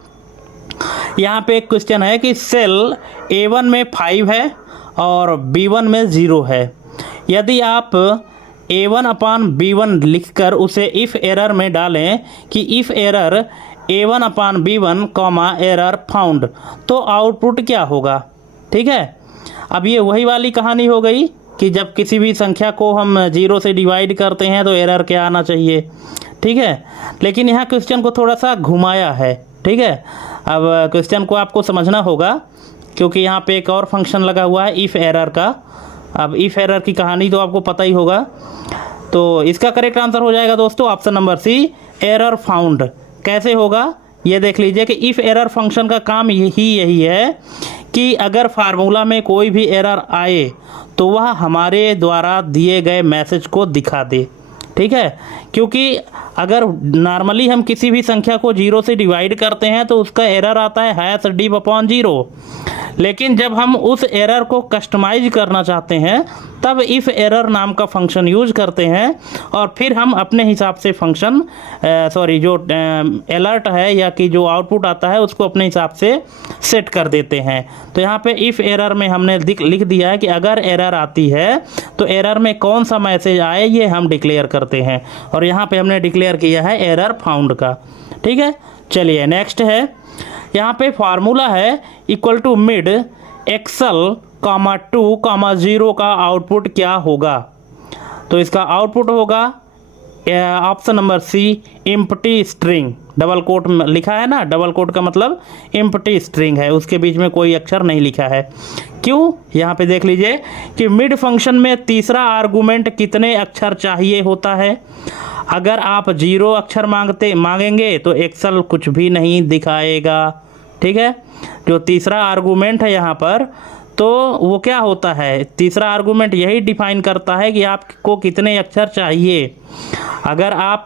यहाँ पे एक क्वेश्चन है कि सेल A1 में 5 है और B1 में 0 है। यदि आप A1/B1 लिखकर उसे इफ़ एरर में डालें कि if error A1/B1 error found, तो आउटपुट क्या होगा? ठीक है, अब ये वही वाली कहानी हो गई कि जब किसी भी संख्या को हम 0 से डिवाइड करते हैं तो एरर क्या आना चाहिए। ठीक है, लेकिन यहाँ क्वेश्चन को थोड़ा सा घुमाया है। ठीक है, अब क्वेश्चन को आपको समझना होगा क्योंकि यहाँ पे एक और फंक्शन लगा हुआ है इफ़ एरर का। अब इफ़ एरर की कहानी तो आपको पता ही होगा, तो इसका करेक्ट आंसर हो जाएगा दोस्तों option number C, error found. कैसे होगा ये देख लीजिए कि इफ़ एरर फंक्शन का काम यही है कि अगर फार्मूला में कोई भी एरर आए तो वह हमारे द्वारा दिए गए मैसेज को दिखा दे। ठीक है, क्योंकि अगर नॉर्मली हम किसी भी संख्या को 0 से डिवाइड करते हैं तो उसका एरर आता है #d/0, लेकिन जब हम उस एरर को कस्टमाइज करना चाहते हैं तब इफ़ एरर नाम का फंक्शन यूज करते हैं और फिर हम अपने हिसाब से फंक्शन जो अलर्ट है या कि जो आउटपुट आता है उसको अपने हिसाब से सेट कर देते हैं। तो यहाँ पे इफ़ एरर में हमने लिख दिया है कि अगर एरर आती है तो एरर में कौन सा मैसेज आए ये हम डिक्लेयर करते हैं, और यहाँ पे हमने डिक्लेयर किया है एरर फाउंड का। ठीक है, चलिए नेक्स्ट है, यहाँ पे फार्मूला है इक्वल टू मिड एक्सेल 2, 0 का आउटपुट क्या होगा? तो इसका आउटपुट होगा option number C empty string, double quote में लिखा है ना, डबल कोट का मतलब एम्प्टी स्ट्रिंग है, उसके बीच में कोई अक्षर नहीं लिखा है। क्यों? यहाँ पे देख लीजिए कि मिड फंक्शन में तीसरा आर्गुमेंट कितने अक्षर चाहिए होता है। अगर आप 0 अक्षर मांगेंगे तो एक्सेल कुछ भी नहीं दिखाएगा। ठीक है, जो तीसरा आर्गुमेंट है यहाँ पर, तो वो क्या होता है, तीसरा आर्गुमेंट यही डिफाइन करता है कि आपको कितने अक्षर चाहिए। अगर आप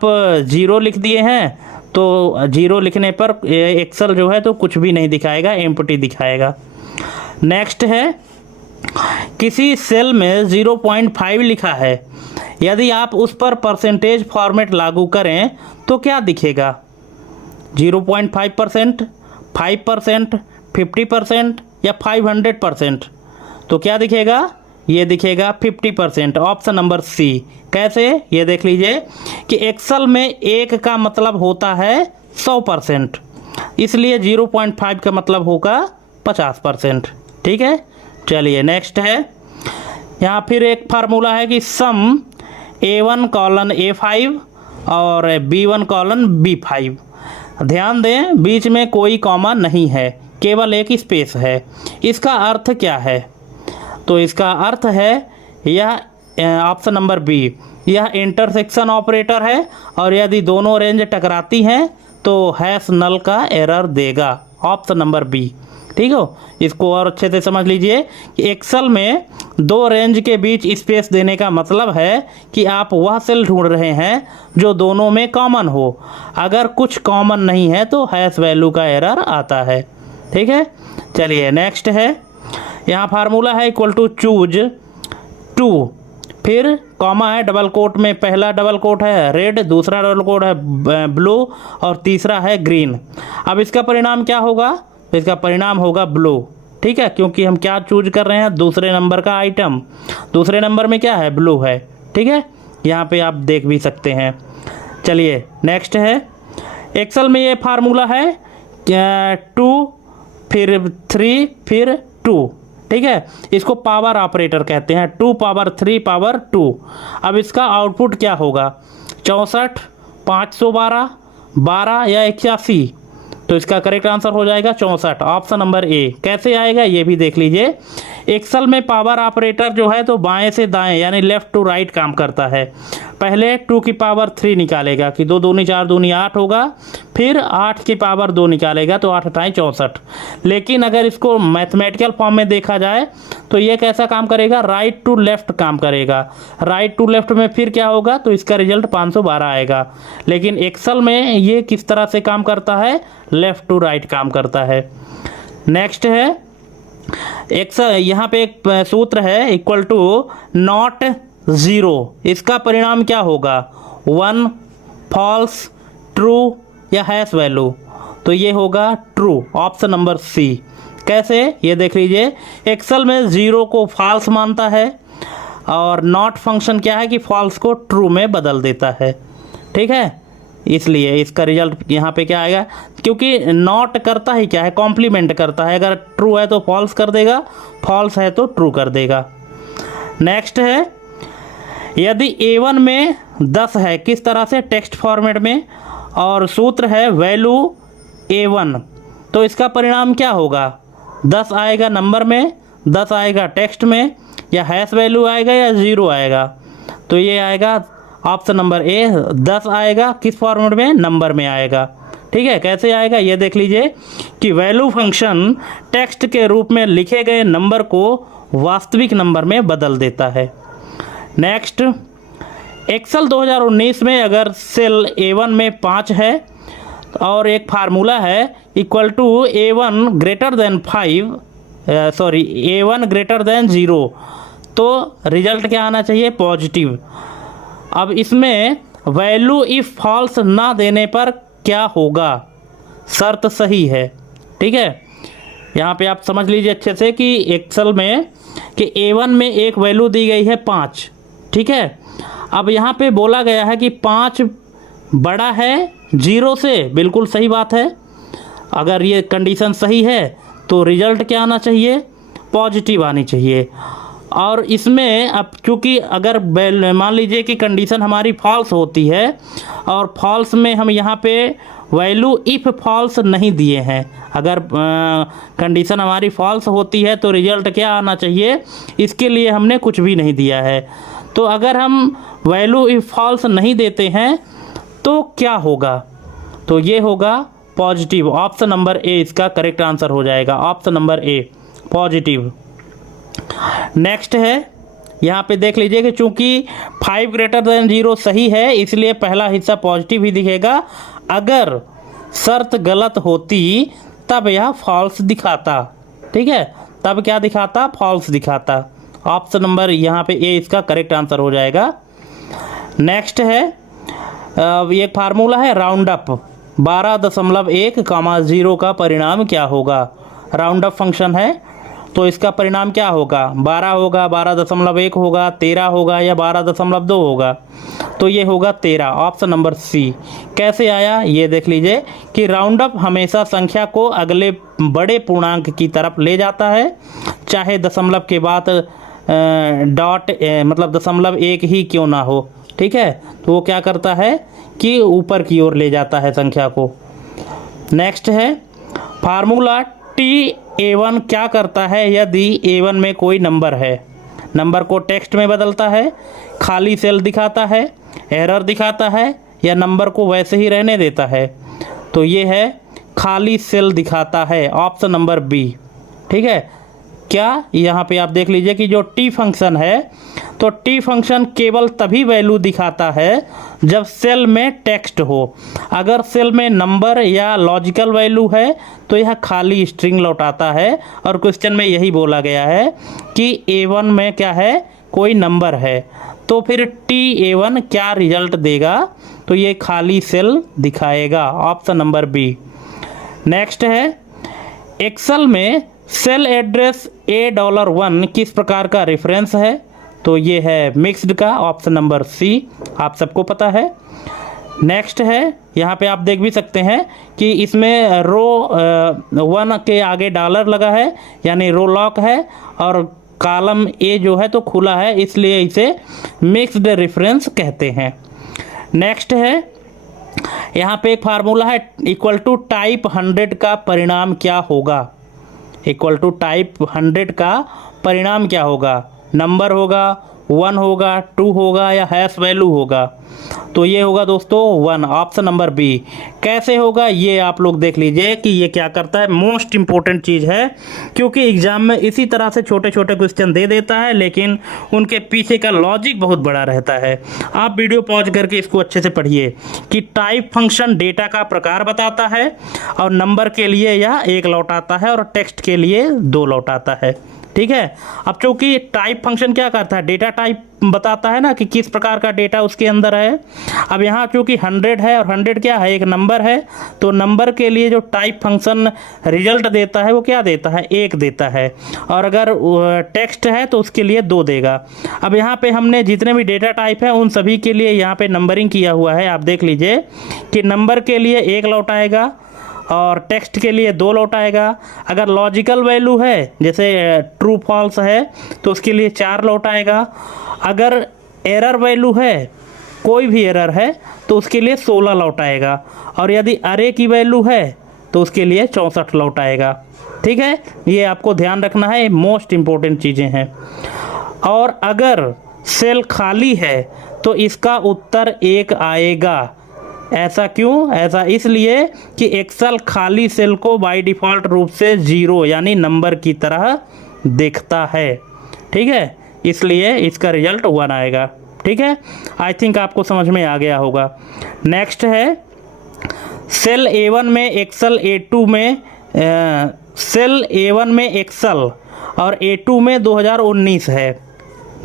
0 लिख दिए हैं तो 0 लिखने पर एक्सेल जो है तो कुछ भी नहीं दिखाएगा, एम्प्टी दिखाएगा। नेक्स्ट है, किसी सेल में 0.5 लिखा है, यदि आप उस पर परसेंटेज फॉर्मेट लागू करें तो क्या दिखेगा? 0.5%, 5%, 50% या 500%? तो क्या दिखेगा? ये दिखेगा 50%, ऑप्शन नंबर सी। कैसे? ये देख लीजिए कि एक्सेल में 1 का मतलब होता है 100%, इसलिए 0.5 का मतलब होगा 50%। ठीक है, चलिए नेक्स्ट है, यहाँ फिर एक फार्मूला है कि सम A1 कॉलन A5 और B1 कॉलन B5। ध्यान दें, बीच में कोई कॉमा नहीं है, केवल एक स्पेस है। इसका अर्थ क्या है? तो इसका अर्थ है यह ऑप्शन नंबर बी, यह इंटरसेक्शन ऑपरेटर है, और यदि दोनों रेंज टकराती हैं तो हैश नल का एरर देगा, ऑप्शन नंबर बी। ठीक हो, इसको और अच्छे से समझ लीजिए कि एक्सेल में 2 रेंज के बीच स्पेस देने का मतलब है कि आप वह सेल ढूंढ रहे हैं जो दोनों में कॉमन हो। अगर कुछ कॉमन नहीं है तो हैश वैल्यू का एरर आता है। ठीक है, चलिए नेक्स्ट है, यहाँ फार्मूला है इक्वल टू चूज 2, फिर कॉमा है, डबल कोट में पहला डबल कोट है रेड, दूसरा डबल कोट है ब्लू और तीसरा है ग्रीन। अब इसका परिणाम क्या होगा? इसका परिणाम होगा ब्लू। ठीक है, क्योंकि हम क्या चूज कर रहे हैं? दूसरे नंबर का आइटम, दूसरे नंबर में क्या है? ब्लू है। ठीक है, यहाँ पे आप देख भी सकते हैं। चलिए नेक्स्ट है, एक्सेल में ये फार्मूला है 2 फिर 3 फिर 2। ठीक है, इसको पावर ऑपरेटर कहते हैं, 2 पावर 3 पावर 2। अब इसका आउटपुट क्या होगा? 64, 512, 12 या 81? तो इसका करेक्ट आंसर हो जाएगा 64, ऑप्शन नंबर ए। कैसे आएगा ये भी देख लीजिए। एक्सेल में पावर ऑपरेटर जो है तो बाएं से दाएं यानी लेफ्ट टू राइट काम करता है। पहले 2 की पावर 3 निकालेगा कि 2 दूनी 4 दूनी 8 होगा, फिर 8 की पावर 2 निकालेगा तो 8 8 64। लेकिन अगर इसको मैथमेटिकल फॉर्म में देखा जाए तो ये कैसा काम करेगा? राइट टू लेफ्ट काम करेगा। राइट टू लेफ्ट में फिर क्या होगा? तो इसका रिजल्ट 512 आएगा। लेकिन एक्सेल में ये किस तरह से काम करता है? लेफ्ट टू राइट काम करता है। नेक्स्ट है, एक्सेल यहाँ पे एक सूत्र है इक्वल टू नॉट 0। इसका परिणाम क्या होगा? 1, फॉल्स, ट्रू या हैश वैल्यू? तो ये होगा ट्रू, ऑप्शन नंबर सी। कैसे? ये देख लीजिए, एक्सेल में 0 को फॉल्स मानता है और नॉट फंक्शन क्या है कि फॉल्स को ट्रू में बदल देता है। ठीक है, इसलिए इसका रिजल्ट यहाँ पे क्या आएगा? क्योंकि नॉट करता ही क्या है? कॉम्प्लीमेंट करता है। अगर ट्रू है तो फॉल्स कर देगा, फॉल्स है तो ट्रू कर देगा। नेक्स्ट है, यदि A1 में 10 है, किस तरह से? टेक्स्ट फॉर्मेट में, और सूत्र है वैल्यू A1, तो इसका परिणाम क्या होगा? 10 आएगा नंबर में, 10 आएगा टेक्स्ट में, या हैश वैल्यू आएगा या 0 आएगा? तो ये आएगा ऑप्शन नंबर ए, 10 आएगा किस फॉर्मेट में? नंबर में आएगा। ठीक है, कैसे आएगा ये देख लीजिए कि वैल्यू फंक्शन टेक्स्ट के रूप में लिखे गए नंबर को वास्तविक नंबर में बदल देता है। नेक्स्ट, एक्सेल 2019 में अगर सेल A1 में 5 है और एक फार्मूला है equal to A1 greater than 0, तो रिजल्ट क्या आना चाहिए? पॉजिटिव। अब इसमें वैल्यू इफ फॉल्स ना देने पर क्या होगा? शर्त सही है। ठीक है, यहाँ पे आप समझ लीजिए अच्छे से कि एक्सेल में कि A1 में एक वैल्यू दी गई है 5। ठीक है, अब यहाँ पे बोला गया है कि 5 बड़ा है 0 से, बिल्कुल सही बात है। अगर ये कंडीशन सही है तो रिजल्ट क्या आना चाहिए? पॉजिटिव आनी चाहिए। और इसमें अब चूँकि अगर मान लीजिए कि कंडीशन हमारी फॉल्स होती है और फॉल्स में हम यहाँ पे वैल्यू इफ़ फॉल्स नहीं दिए हैं, अगर कंडीशन हमारी फॉल्स होती है तो रिजल्ट क्या आना चाहिए, इसके लिए हमने कुछ भी नहीं दिया है। तो अगर हम वैल्यू इफ़ फॉल्स नहीं देते हैं तो क्या होगा, तो ये होगा पॉजिटिव। ऑप्शन नंबर ए इसका करेक्ट आंसर हो जाएगा, ऑप्शन नंबर ए पॉजिटिव। नेक्स्ट है, यहाँ पे देख लीजिए कि चूंकि 5 ग्रेटर देन 0 सही है इसलिए पहला हिस्सा पॉजिटिव ही दिखेगा। अगर शर्त गलत होती तब यह फॉल्स दिखाता, ठीक है, तब क्या दिखाता, फॉल्स दिखाता। ऑप्शन नंबर यहाँ पे ए इसका करेक्ट आंसर हो जाएगा। नेक्स्ट है, एक फार्मूला है राउंड अप 12.1, 0 का परिणाम क्या होगा। राउंड अप फंक्शन है तो इसका परिणाम क्या होगा, 12 होगा, 12.1 होगा, 13 होगा या 12.2 होगा, तो ये होगा 13, ऑप्शन नंबर सी। कैसे आया ये देख लीजिए कि राउंड अप हमेशा संख्या को अगले बड़े पूर्णांक की तरफ ले जाता है, चाहे दशमलव के बाद डॉट मतलब 0.1 ही क्यों ना हो, ठीक है, तो वो क्या करता है कि ऊपर की ओर ले जाता है संख्या को। नेक्स्ट है फार्मूला TA1 क्या करता है यदि A1 में कोई नंबर है, नंबर को टेक्स्ट में बदलता है, खाली सेल दिखाता है, एरर दिखाता है या नंबर को वैसे ही रहने देता है, तो ये है खाली सेल दिखाता है, ऑप्शन नंबर बी, ठीक है। क्या यहाँ पे आप देख लीजिए कि जो टी फंक्शन है तो टी फंक्शन केवल तभी वैल्यू दिखाता है जब सेल में टेक्स्ट हो। अगर सेल में नंबर या लॉजिकल वैल्यू है तो यह खाली स्ट्रिंग लौटाता है और क्वेश्चन में यही बोला गया है कि A1 में क्या है, कोई नंबर है, तो फिर TA1 क्या रिजल्ट देगा, तो ये खाली सेल दिखाएगा, ऑप्शन नंबर बी। नेक्स्ट है एक्सेल में सेल एड्रेस $1 किस प्रकार का रेफरेंस है, तो ये है मिक्स्ड का, ऑप्शन नंबर सी, आप सबको पता है। नेक्स्ट है, यहाँ पे आप देख भी सकते हैं कि इसमें रो 1 के आगे डॉलर लगा है यानी रो लॉक है और कॉलम ए जो है तो खुला है, इसलिए इसे मिक्स्ड रेफरेंस कहते हैं। नेक्स्ट है, यहाँ पे एक फार्मूला है इक्वल टू टाइप 100 का परिणाम क्या होगा, इक्वल टू टाइप 100 का परिणाम क्या होगा, नंबर होगा, 1 होगा, 2 होगा या हैश वैल्यू होगा, तो ये होगा दोस्तों 1, ऑप्शन नंबर बी। कैसे होगा ये आप लोग देख लीजिए कि ये क्या करता है, मोस्ट इंपॉर्टेंट चीज़ है क्योंकि एग्जाम में इसी तरह से छोटे छोटे क्वेश्चन दे देता है लेकिन उनके पीछे का लॉजिक बहुत बड़ा रहता है। आप वीडियो पॉज करके इसको अच्छे से पढ़िए कि टाइप फंक्शन डेटा का प्रकार बताता है और नंबर के लिए यह 1 लौटाता है और टेक्स्ट के लिए 2 लौटाता है, ठीक है। अब चूंकि टाइप फंक्शन क्या करता है, डेटा टाइप बताता है ना कि किस प्रकार का डेटा उसके अंदर है। अब यहाँ चूंकि 100 है और 100 क्या है, एक नंबर है, तो नंबर के लिए जो टाइप फंक्शन रिजल्ट देता है वो क्या देता है, 1 देता है, और अगर टेक्स्ट है तो उसके लिए 2 देगा। अब यहाँ पे हमने जितने भी डेटा टाइप है उन सभी के लिए यहाँ पे नंबरिंग किया हुआ है, आप देख लीजिए कि नंबर के लिए 1 लौटाएगा और टेक्स्ट के लिए 2 लौटाएगा। अगर लॉजिकल वैल्यू है जैसे ट्रू फॉल्स है तो उसके लिए 4 लौटाएगा। अगर एरर वैल्यू है, कोई भी एरर है तो उसके लिए 16 लौटाएगा और यदि अरे की वैल्यू है तो उसके लिए 64 लौटाएगा, ठीक है। ये आपको ध्यान रखना है, मोस्ट इम्पोर्टेंट चीज़ें हैं। और अगर सेल खाली है तो इसका उत्तर 1 आएगा। ऐसा क्यों, ऐसा इसलिए कि एक्सेल खाली सेल को बाय डिफ़ॉल्ट रूप से 0 यानी नंबर की तरह देखता है, ठीक है, इसलिए इसका रिजल्ट 1 आएगा, ठीक है। आई थिंक आपको समझ में आ गया होगा। नेक्स्ट है सेल A1 में एक्सेल A2 में सेल A1 में एक्सेल और A2 में 2019 है।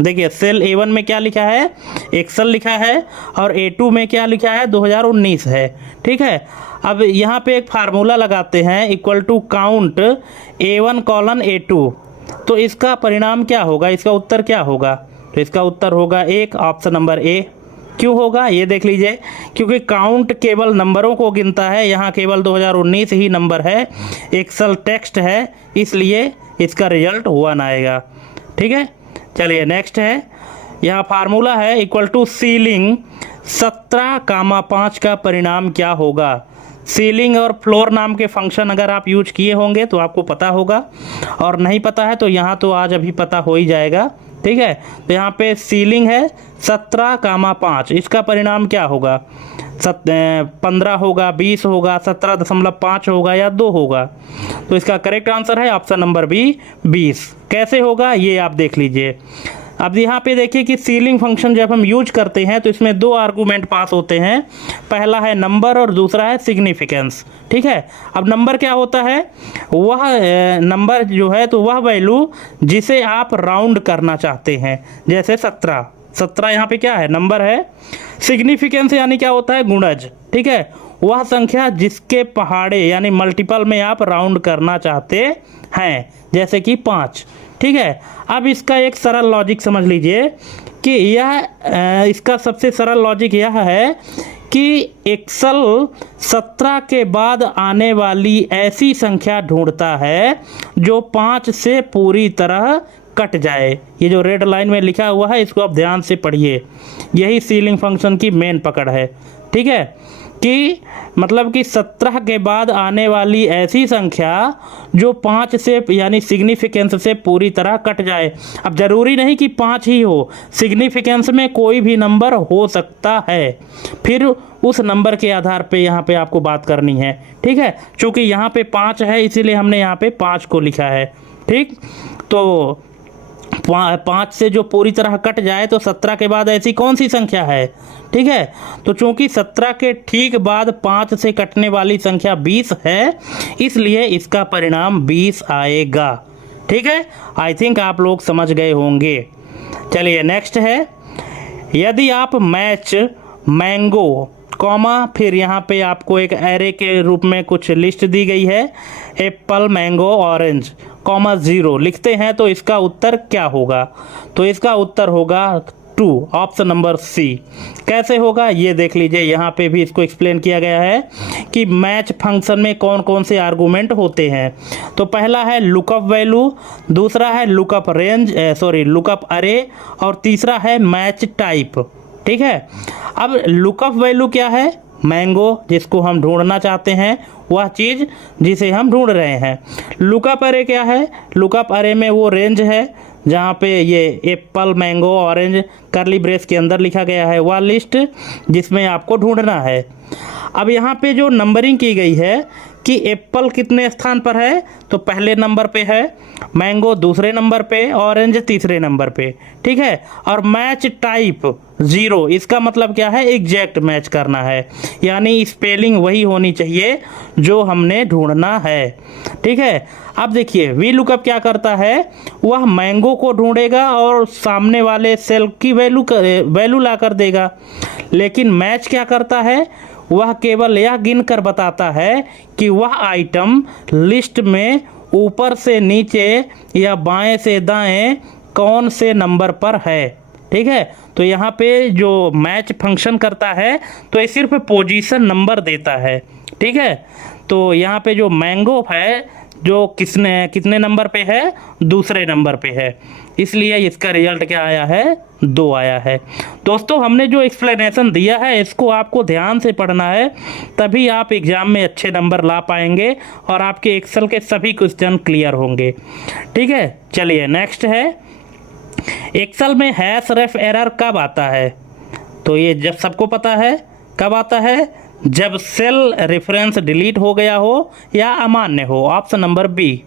देखिए सेल A1 में क्या लिखा है, एक्सेल लिखा है और A2 में क्या लिखा है, 2019 है, ठीक है। अब यहाँ पे एक फार्मूला लगाते हैं equal to count A1 colon A2, तो इसका परिणाम क्या होगा, इसका उत्तर क्या होगा, तो इसका उत्तर होगा 1, ऑप्शन नंबर ए। क्यों होगा ये देख लीजिए, क्योंकि काउंट केवल नंबरों को गिनता है, यहाँ केवल 2019 ही नंबर है, एक्सेल टेक्स्ट है, इसलिए इसका रिजल्ट 1 आएगा, ठीक है। चलिए नेक्स्ट है, यहाँ फार्मूला है इक्वल टू सीलिंग 17, 5 का परिणाम क्या होगा। सीलिंग और फ्लोर नाम के फंक्शन अगर आप यूज किए होंगे तो आपको पता होगा, और नहीं पता है तो यहाँ तो आज अभी पता हो ही जाएगा। ठीक है, तो यहाँ पे सीलिंग है 17, 5, इसका परिणाम क्या होगा। 15 होगा, 20 होगा, 17.5 होगा या 2 होगा। तो इसका करेक्ट आंसर है ऑप्शन नंबर बी 20। कैसे होगा ये आप देख लीजिए। अब यहाँ पे देखिए कि सीलिंग फंक्शन जब हम यूज करते हैं तो इसमें 2 आर्गूमेंट पास होते हैं, पहला है नंबर और दूसरा है सिग्निफिकेंस। ठीक है, अब नंबर क्या होता है, वह नंबर जो है तो वह वैल्यू जिसे आप राउंड करना चाहते हैं, जैसे 17 यहाँ पे क्या है, नंबर है। सिग्निफिकेंस यानी क्या होता है, गुणज। ठीक है, वह संख्या जिसके पहाड़े यानी मल्टीपल में आप राउंड करना चाहते हैं, जैसे कि 5। ठीक है, अब इसका एक सरल लॉजिक समझ लीजिए कि यह इसका सबसे सरल लॉजिक यह है कि एक्सेल 17 के बाद आने वाली ऐसी संख्या ढूंढता है जो 5 से पूरी तरह कट जाए। ये जो रेड लाइन में लिखा हुआ है इसको आप ध्यान से पढ़िए, यही सीलिंग फंक्शन की मेन पकड़ है। ठीक है, कि मतलब कि 17 के बाद आने वाली ऐसी संख्या जो 5 से यानी सिग्निफिकेंस से पूरी तरह कट जाए। अब जरूरी नहीं कि 5 ही हो, सिग्निफिकेंस में कोई भी नंबर हो सकता है, फिर उस नंबर के आधार पे यहाँ पे आपको बात करनी है। ठीक है, चूँकि यहाँ पे 5 है इसीलिए हमने यहाँ पे 5 को लिखा है। ठीक, तो 5 से जो पूरी तरह कट जाए तो 17 के बाद ऐसी कौन सी संख्या है। ठीक है, तो चूंकि 17 के ठीक बाद 5 से कटने वाली संख्या 20 है, इसलिए इसका परिणाम 20 आएगा। ठीक है, आई थिंक आप लोग समझ गए होंगे। चलिए नेक्स्ट है, यदि आप मैच मैंगो कॉमा, फिर यहाँ पे आपको एक एरे के रूप में कुछ लिस्ट दी गई है, एप्पल मैंगो ऑरेंज कॉमा 0 लिखते हैं तो इसका उत्तर क्या होगा। तो इसका उत्तर होगा 2, ऑप्शन नंबर सी। कैसे होगा ये देख लीजिए, यहाँ पे भी इसको एक्सप्लेन किया गया है कि मैच फंक्शन में कौन कौन से आर्गूमेंट होते हैं। तो पहला है लुकअप वैल्यू, दूसरा है लुकअप रेंज लुकअप अरे, और तीसरा है मैच टाइप। ठीक है, अब लुकअप वैल्यू क्या है, मैंगो जिसको हम ढूंढना चाहते हैं, वह चीज़ जिसे हम ढूंढ रहे हैं। लुकअप अरे क्या है, लुकअप अरे में वो रेंज है जहाँ पे ये एप्पल मैंगो ऑरेंज करली ब्रेस के अंदर लिखा गया है, वह लिस्ट जिसमें आपको ढूंढना है। अब यहाँ पे जो नंबरिंग की गई है कि एप्पल कितने स्थान पर है, तो पहले नंबर पे है, मैंगो दूसरे नंबर पे, ऑरेंज तीसरे नंबर पे। ठीक है, और मैच टाइप 0, इसका मतलब क्या है, एग्जैक्ट मैच करना है, यानी स्पेलिंग वही होनी चाहिए जो हमने ढूंढना है। ठीक है, अब देखिए वी लुकअप क्या करता है, वह मैंगो को ढूंढेगा और सामने वाले सेल की वैल्यू ला कर देगा। लेकिन मैच क्या करता है, वह केवल यह गिन कर बताता है कि वह आइटम लिस्ट में ऊपर से नीचे या बाएं से दाएं कौन से नंबर पर है। ठीक है, तो यहाँ पे जो मैच फंक्शन करता है तो ये सिर्फ पोजीशन नंबर देता है। ठीक है, तो यहाँ पे जो मैंगो है जो कितने नंबर पे है, दूसरे नंबर पे है, इसलिए इसका रिजल्ट क्या आया है, 2 आया है। दोस्तों हमने जो एक्सप्लेनेशन दिया है इसको आपको ध्यान से पढ़ना है, तभी आप एग्ज़ाम में अच्छे नंबर ला पाएंगे और आपके एक्सेल के सभी क्वेश्चन क्लियर होंगे। ठीक है, चलिए नेक्स्ट है, एक्सेल में हैश रेफ एरर कब आता है। तो ये जब सबको पता है कब आता है, जब सेल रेफरेंस डिलीट हो गया हो या अमान्य हो, ऑप्शन नंबर बी।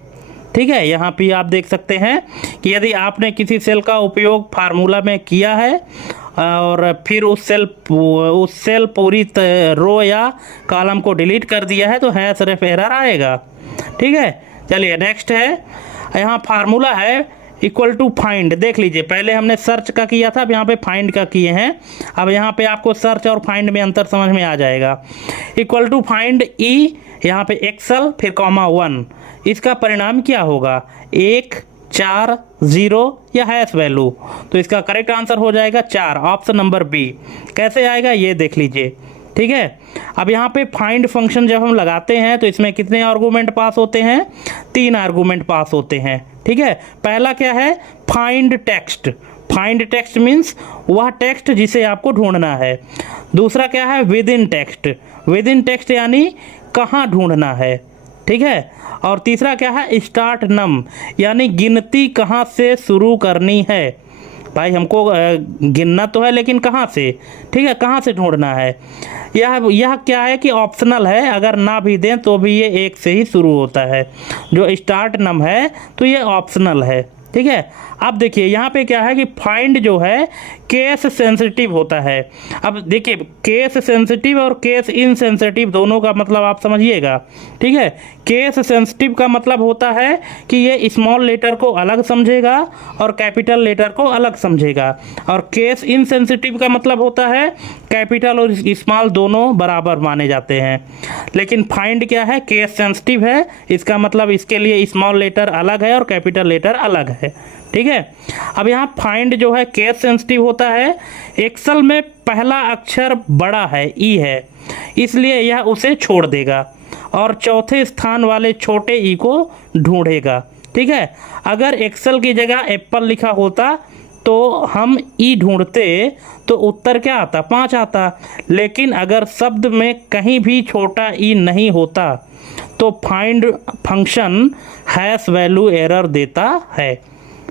ठीक है, यहाँ पे आप देख सकते हैं कि यदि आपने किसी सेल का उपयोग फार्मूला में किया है और फिर उस सेल पूरी रो या कॉलम को डिलीट कर दिया है तो हैश रेफ एरर आएगा। ठीक है, चलिए नेक्स्ट है, यहाँ फार्मूला है इक्वल टू फाइंड। देख लीजिए, पहले हमने सर्च का किया था, अब यहाँ पे फाइंड का किए हैं। अब यहाँ पे आपको सर्च और फाइंड में अंतर समझ में आ जाएगा। इक्वल टू फाइंड ई, यहाँ पे एक्सेल फिर कॉमा 1, इसका परिणाम क्या होगा, 1, 4, 0 या हैश वैल्यू। तो इसका करेक्ट आंसर हो जाएगा 4, ऑप्शन नंबर बी। कैसे आएगा ये देख लीजिए, ठीक है। अब यहाँ पे फाइंड फंक्शन जब हम लगाते हैं तो इसमें कितने आर्गूमेंट पास होते हैं, 3 आर्गूमेंट पास होते हैं, ठीक है। पहला क्या है, find text. Find text means वह टेक्स्ट जिसे आपको ढूंढना है। दूसरा क्या है, with in text. With in text यानी कहाँ ढूंढना है, ठीक है। और तीसरा क्या है, स्टार्ट नम, यानी गिनती कहाँ से शुरू करनी है। भाई हमको गिनना तो है लेकिन कहाँ से, ठीक है, कहाँ से ढूंढना है। यह क्या है कि ऑप्शनल है, अगर ना भी दें तो भी ये 1 से ही शुरू होता है। जो स्टार्ट नम है तो ये ऑप्शनल है, ठीक है। अब देखिए यहाँ पे क्या है कि फाइंड जो है केस सेंसिटिव होता है। अब देखिए केस सेंसिटिव और केस इनसेंसिटिव दोनों का मतलब आप समझिएगा, ठीक है। केस सेंसिटिव का मतलब होता है कि ये स्मॉल लेटर को अलग समझेगा और कैपिटल लेटर को अलग समझेगा। और केस इनसेंसिटिव का मतलब होता है कैपिटल और स्मॉल दोनों बराबर माने जाते हैं। लेकिन फाइंड क्या है, केस सेंसिटिव है, इसका मतलब इसके लिए स्मॉल लेटर अलग है और कैपिटल लेटर अलग है, ठीक है। अब यहाँ फाइंड जो है केस सेंसिटिव होता है। एक्सेल में पहला अक्षर बड़ा है, ई है, इसलिए यह उसे छोड़ देगा और चौथे स्थान वाले छोटे ई को ढूंढेगा, ठीक है। अगर एक्सेल की जगह एप्पल लिखा होता तो हम ई ढूंढते तो उत्तर क्या आता, 5 आता। लेकिन अगर शब्द में कहीं भी छोटा ई नहीं होता तो find function hash value error देता है,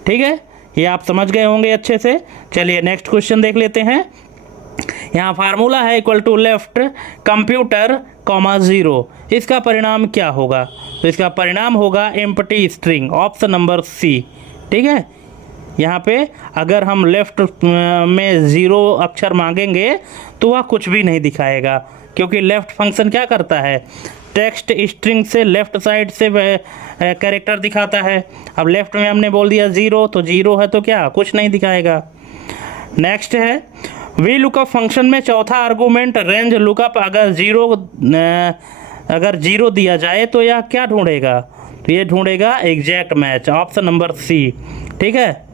ठीक है। ये आप समझ गए होंगे अच्छे से। चलिए नेक्स्ट क्वेश्चन देख लेते हैं। यहाँ फार्मूला है equal to left computer comma 0। इसका परिणाम क्या होगा, तो इसका परिणाम होगा empty string, option number C, ठीक है। यहाँ पे अगर हम लेफ्ट में 0 अक्षर मांगेंगे तो वह कुछ भी नहीं दिखाएगा, क्योंकि लेफ्ट फंक्शन क्या करता है, टेक्स्ट स्ट्रिंग से लेफ्ट साइड से कैरेक्टर दिखाता है। अब लेफ्ट में हमने बोल दिया 0, तो 0 है तो क्या कुछ नहीं दिखाएगा। नेक्स्ट है वी लुकअप फंक्शन में चौथा आर्गूमेंट रेंज लुकअप अगर 0 दिया जाए तो यह क्या ढूंढेगा, तो ये ढूंढेगा exact match, option number C, ठीक है।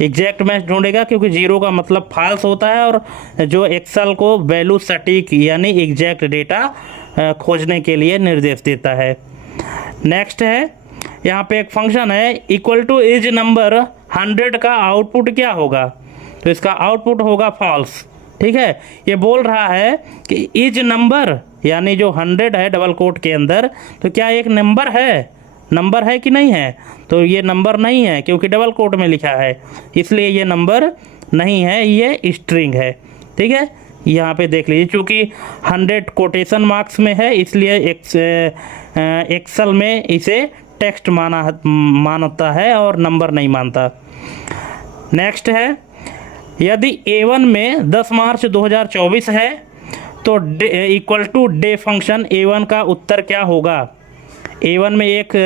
एग्जैक्ट मैच ढूंढेगा क्योंकि 0 का मतलब फॉल्स होता है और जो एक्सेल को वैल्यू सटीक यानी एग्जैक्ट डेटा खोजने के लिए निर्देश देता है। नेक्स्ट है यहाँ पे एक फंक्शन है इक्वल टू इज नंबर 100 का आउटपुट क्या होगा, तो इसका आउटपुट होगा फॉल्स, ठीक है। ये बोल रहा है कि इज नंबर यानी जो 100 है डबल कोट के अंदर, तो क्या एक नंबर है, नंबर है कि नहीं है, तो ये नंबर नहीं है क्योंकि डबल कोट में लिखा है, इसलिए ये नंबर नहीं है, ये स्ट्रिंग है, ठीक है। यहाँ पे देख लीजिए चूँकि 100 कोटेशन मार्क्स में है इसलिए एक्सेल में इसे टेक्स्ट मानता है और नंबर नहीं मानता। नेक्स्ट है यदि A1 में 10 मार्च 2024 है तो equal to day function A1 का उत्तर क्या होगा। A1 में एक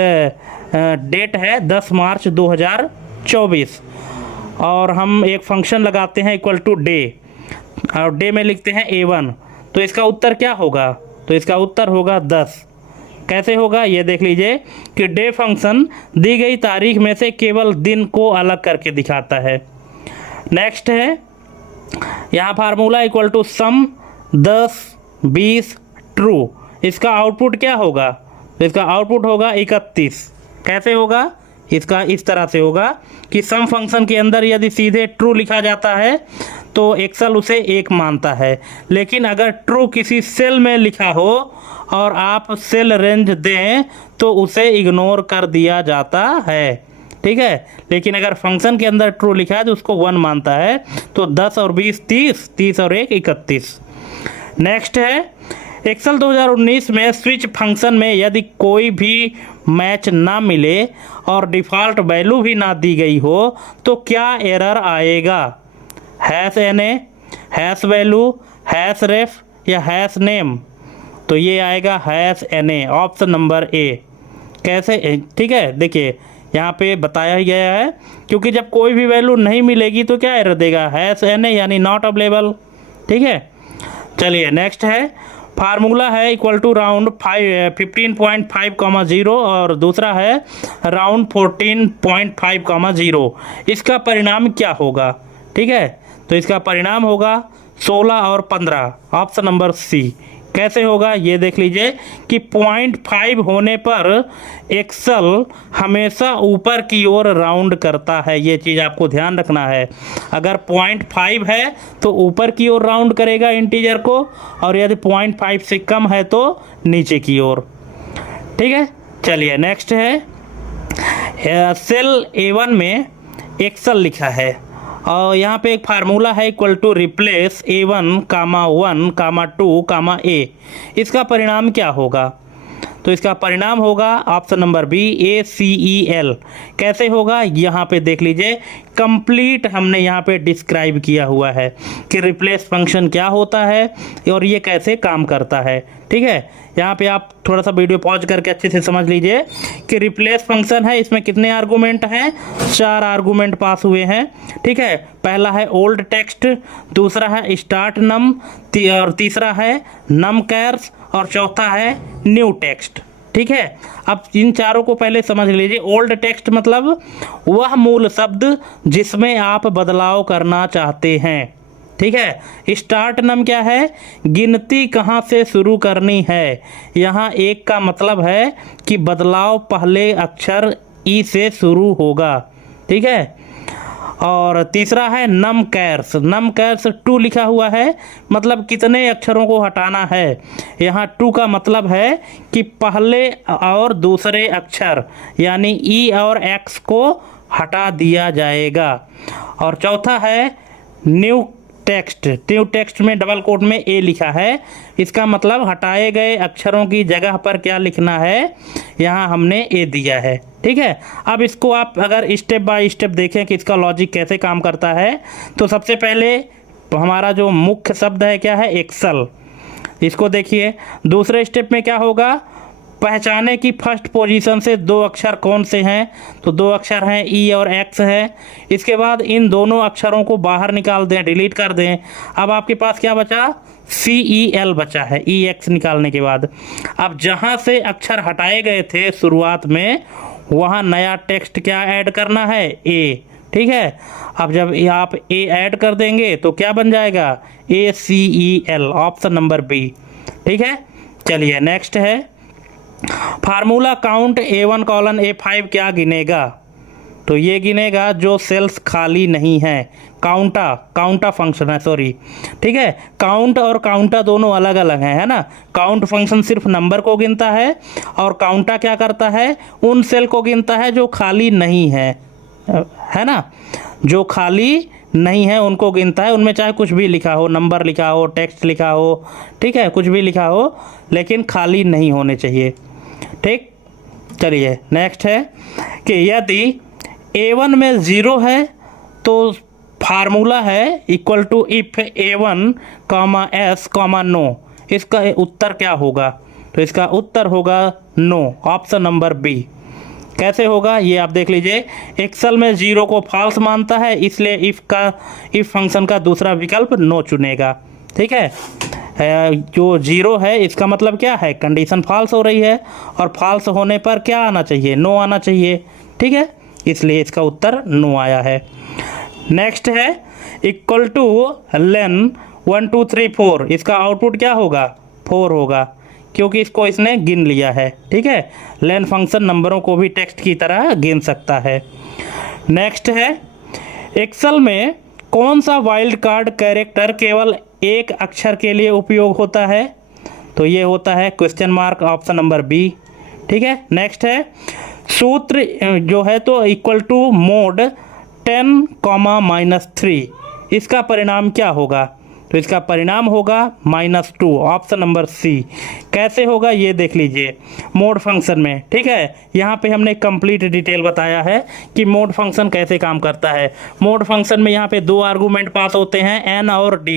डेट है 10 मार्च 2024 और हम एक फंक्शन लगाते हैं इक्वल टू डे और डे में लिखते हैं A1, तो इसका उत्तर क्या होगा, तो इसका उत्तर होगा 10। कैसे होगा ये देख लीजिए कि डे फंक्शन दी गई तारीख में से केवल दिन को अलग करके दिखाता है। नेक्स्ट है यहाँ formula equal to sum 10 20 true, इसका आउटपुट क्या होगा, तो इसका आउटपुट होगा 31। कैसे होगा, इसका इस तरह से होगा कि सम फंक्शन के अंदर यदि सीधे ट्रू लिखा जाता है तो एक्सेल उसे 1 मानता है, लेकिन अगर ट्रू किसी सेल में लिखा हो और आप सेल रेंज दें तो उसे इग्नोर कर दिया जाता है, ठीक है। लेकिन अगर फंक्शन के अंदर ट्रू लिखा है तो उसको 1 मानता है, तो 10 और 20 30, 30 और 1 31। नेक्स्ट है एक्सेल 2019 में स्विच फंक्शन में यदि कोई भी मैच ना मिले और डिफ़ॉल्ट वैल्यू भी ना दी गई हो तो क्या एरर आएगा, hash NA, hash value, hash ref या हैश नेम, तो ये आएगा hash NA, option number A। कैसे, ठीक है। देखिए यहाँ पे बताया ही गया है क्योंकि जब कोई भी वैल्यू नहीं मिलेगी तो क्या एरर देगा, हैश NA यानी नॉट अवेलेबल, ठीक है। चलिए नेक्स्ट है फार्मूला है इक्वल टू राउंड 15.5, 0 और दूसरा है राउंड 14.5, 0। इसका परिणाम क्या होगा, ठीक है, तो इसका परिणाम होगा 16 और 15, ऑप्शन नंबर सी। कैसे होगा ये देख लीजिए कि 0.5 होने पर एक्सेल हमेशा ऊपर की ओर राउंड करता है। ये चीज़ आपको ध्यान रखना है। अगर 0.5 है तो ऊपर की ओर राउंड करेगा इंटीजर को, और यदि 0.5 से कम है तो नीचे की ओर। ठीक है, चलिए नेक्स्ट है, सेल A1 में एक्सेल लिखा है और यहाँ पे एक फार्मूला है equal to replace A1 comma 1 comma 2 comma A। इसका परिणाम क्या होगा? तो इसका परिणाम होगा ऑप्शन नंबर बी, ACEL। कैसे होगा यहाँ पे देख लीजिए, कंप्लीट हमने यहाँ पे डिस्क्राइब किया हुआ है कि रिप्लेस फंक्शन क्या होता है और ये कैसे काम करता है। ठीक है, यहाँ पे आप थोड़ा सा वीडियो पॉज करके अच्छे से समझ लीजिए कि रिप्लेस फंक्शन है, इसमें कितने आर्गूमेंट हैं? 4 आर्गूमेंट पास हुए हैं। ठीक है, पहला है ओल्ड टेक्स्ट, दूसरा है स्टार्ट नम, और तीसरा है नम कैर्स, और चौथा है न्यू टेक्स्ट। ठीक है, अब इन चारों को पहले समझ लीजिए। ओल्ड टेक्स्ट मतलब वह मूल शब्द जिसमें आप बदलाव करना चाहते हैं। ठीक है, स्टार्ट नम क्या है? गिनती कहाँ से शुरू करनी है। यहाँ एक का मतलब है कि बदलाव पहले अक्षर ई से शुरू होगा। ठीक है, और तीसरा है नम कैर्स। नम कैर्स 2 लिखा हुआ है, मतलब कितने अक्षरों को हटाना है। यहाँ 2 का मतलब है कि पहले और दूसरे अक्षर यानी ई और एक्स को हटा दिया जाएगा। और चौथा है न्यू टेक्स्ट। न्यू टेक्स्ट में डबल कोट में ए लिखा है, इसका मतलब हटाए गए अक्षरों की जगह पर क्या लिखना है, यहाँ हमने ए दिया है। ठीक है, अब इसको आप अगर स्टेप बाय स्टेप देखें कि इसका लॉजिक कैसे काम करता है, तो सबसे पहले हमारा जो मुख्य शब्द है क्या है? एक्सेल। इसको देखिए, दूसरे स्टेप में क्या होगा? पहचाने की फर्स्ट पोजीशन से 2 अक्षर कौन से हैं, तो 2 अक्षर हैं ई और एक्स है। इसके बाद इन दोनों अक्षरों को बाहर निकाल दें, डिलीट कर दें। अब आपके पास क्या बचा? CEL बचा है, EX निकालने के बाद। अब जहां से अक्षर हटाए गए थे शुरुआत में, वहां नया टेक्स्ट क्या ऐड करना है? A। ठीक है, अब जब आप A ऐड कर देंगे तो क्या बन जाएगा? ACEL, option number B. ठीक है, चलिए नेक्स्ट है, formula count A1 colon A5 क्या गिनेगा? तो ये गिनेगा जो सेल्स खाली नहीं है। काउंटा फंक्शन है, सॉरी। ठीक है, काउंट और काउंटा दोनों अलग अलग हैं, है ना। काउंट फंक्शन सिर्फ नंबर को गिनता है और काउंटा क्या करता है? उन सेल को गिनता है जो खाली नहीं है ना। जो खाली नहीं है उनको गिनता है, उनमें चाहे कुछ भी लिखा हो, नंबर लिखा हो, टेक्स्ट लिखा हो, ठीक है, कुछ भी लिखा हो, लेकिन खाली नहीं होने चाहिए। ठीक, चलिए नेक्स्ट है कि यदि A1 में 0 है तो फार्मूला है equal to if A1 comma S comma no. इसका उत्तर क्या होगा? तो इसका उत्तर होगा नो, ऑप्शन नंबर बी। कैसे होगा ये आप देख लीजिए, एक्सेल में 0 को फॉल्स मानता है, इसलिए इफ फंक्शन का दूसरा विकल्प नो चुनेगा। ठीक है, जो 0 है इसका मतलब क्या है? कंडीशन फॉल्स हो रही है, और फॉल्स होने पर क्या आना चाहिए? नो आना चाहिए। ठीक है, इसलिए इसका उत्तर नो आया है। नेक्स्ट है इक्वल टू लेन 1 2 3 4। इसका आउटपुट क्या होगा? 4 होगा, क्योंकि इसको इसने गिन लिया है। ठीक है, लेन फंक्शन नंबरों को भी टेक्स्ट की तरह गिन सकता है। नेक्स्ट है, एक्सेल में कौन सा वाइल्ड कार्ड कैरेक्टर केवल एक अक्षर के लिए उपयोग होता है? तो ये होता है question mark, option number B. ठीक है, नेक्स्ट है सूत्र जो है तो इक्वल टू मोड 10 कॉमा -3। इसका परिणाम क्या होगा? तो इसका परिणाम होगा -2, ऑप्शन नंबर सी। कैसे होगा ये देख लीजिए मोड फंक्शन में। ठीक है, यहाँ पे हमने कंप्लीट डिटेल बताया है कि मोड फंक्शन कैसे काम करता है। मोड फंक्शन में यहाँ पे 2 आर्गूमेंट पास होते हैं, n और d।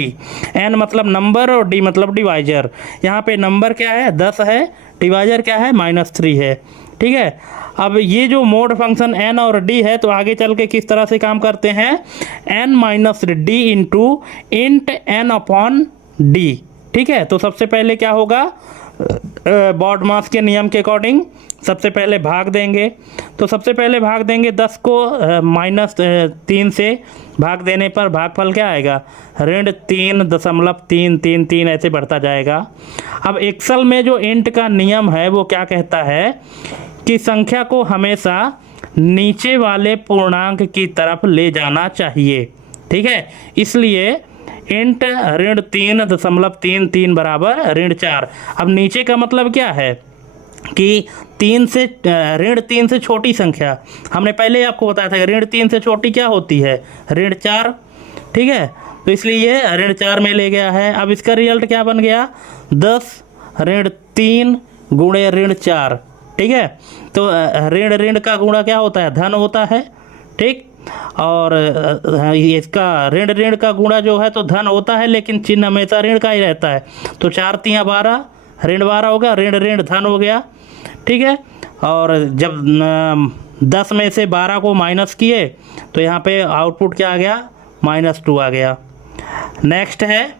n मतलब नंबर और d मतलब डिवाइजर। यहाँ पे नंबर क्या है? 10 है, डिवाइजर क्या है? -3 है। ठीक है, अब ये जो मोड फंक्शन n और d है तो आगे चल के किस तरह से काम करते हैं? n - d into int n upon d। ठीक है, तो सबसे पहले क्या होगा? बॉडमास के नियम के अकॉर्डिंग सबसे पहले भाग देंगे। तो सबसे पहले भाग देंगे 10 को -3 से भाग देने पर भागफल क्या आएगा, -3.333 ऐसे बढ़ता जाएगा। अब एक्सेल में जो इंट का नियम है वो क्या कहता है कि संख्या को हमेशा नीचे वाले पूर्णांक की तरफ ले जाना चाहिए, ठीक है। इसलिए इंट -3.33 बराबर -4। अब नीचे का मतलब क्या है कि -3 से छोटी संख्या, हमने पहले आपको बताया था -3 से छोटी क्या होती है, -4, ठीक है। तो इसलिए ये -4 में ले गया है। अब इसका रिजल्ट क्या बन गया, 10 -3 गुणे -4, ठीक है। तो ऋण का गुणा क्या होता है, धन होता है, ठीक। और इसका ऋण का गुणा जो है तो धन होता है, लेकिन चिन्ह हमेशा ऋण का ही रहता है। तो 4 × 12 ऋण 12 हो गया, ऋण धन हो गया, ठीक है। और जब 10 में से 12 को माइनस किए तो यहाँ पे आउटपुट क्या आ गया, -2 आ गया। नेक्स्ट है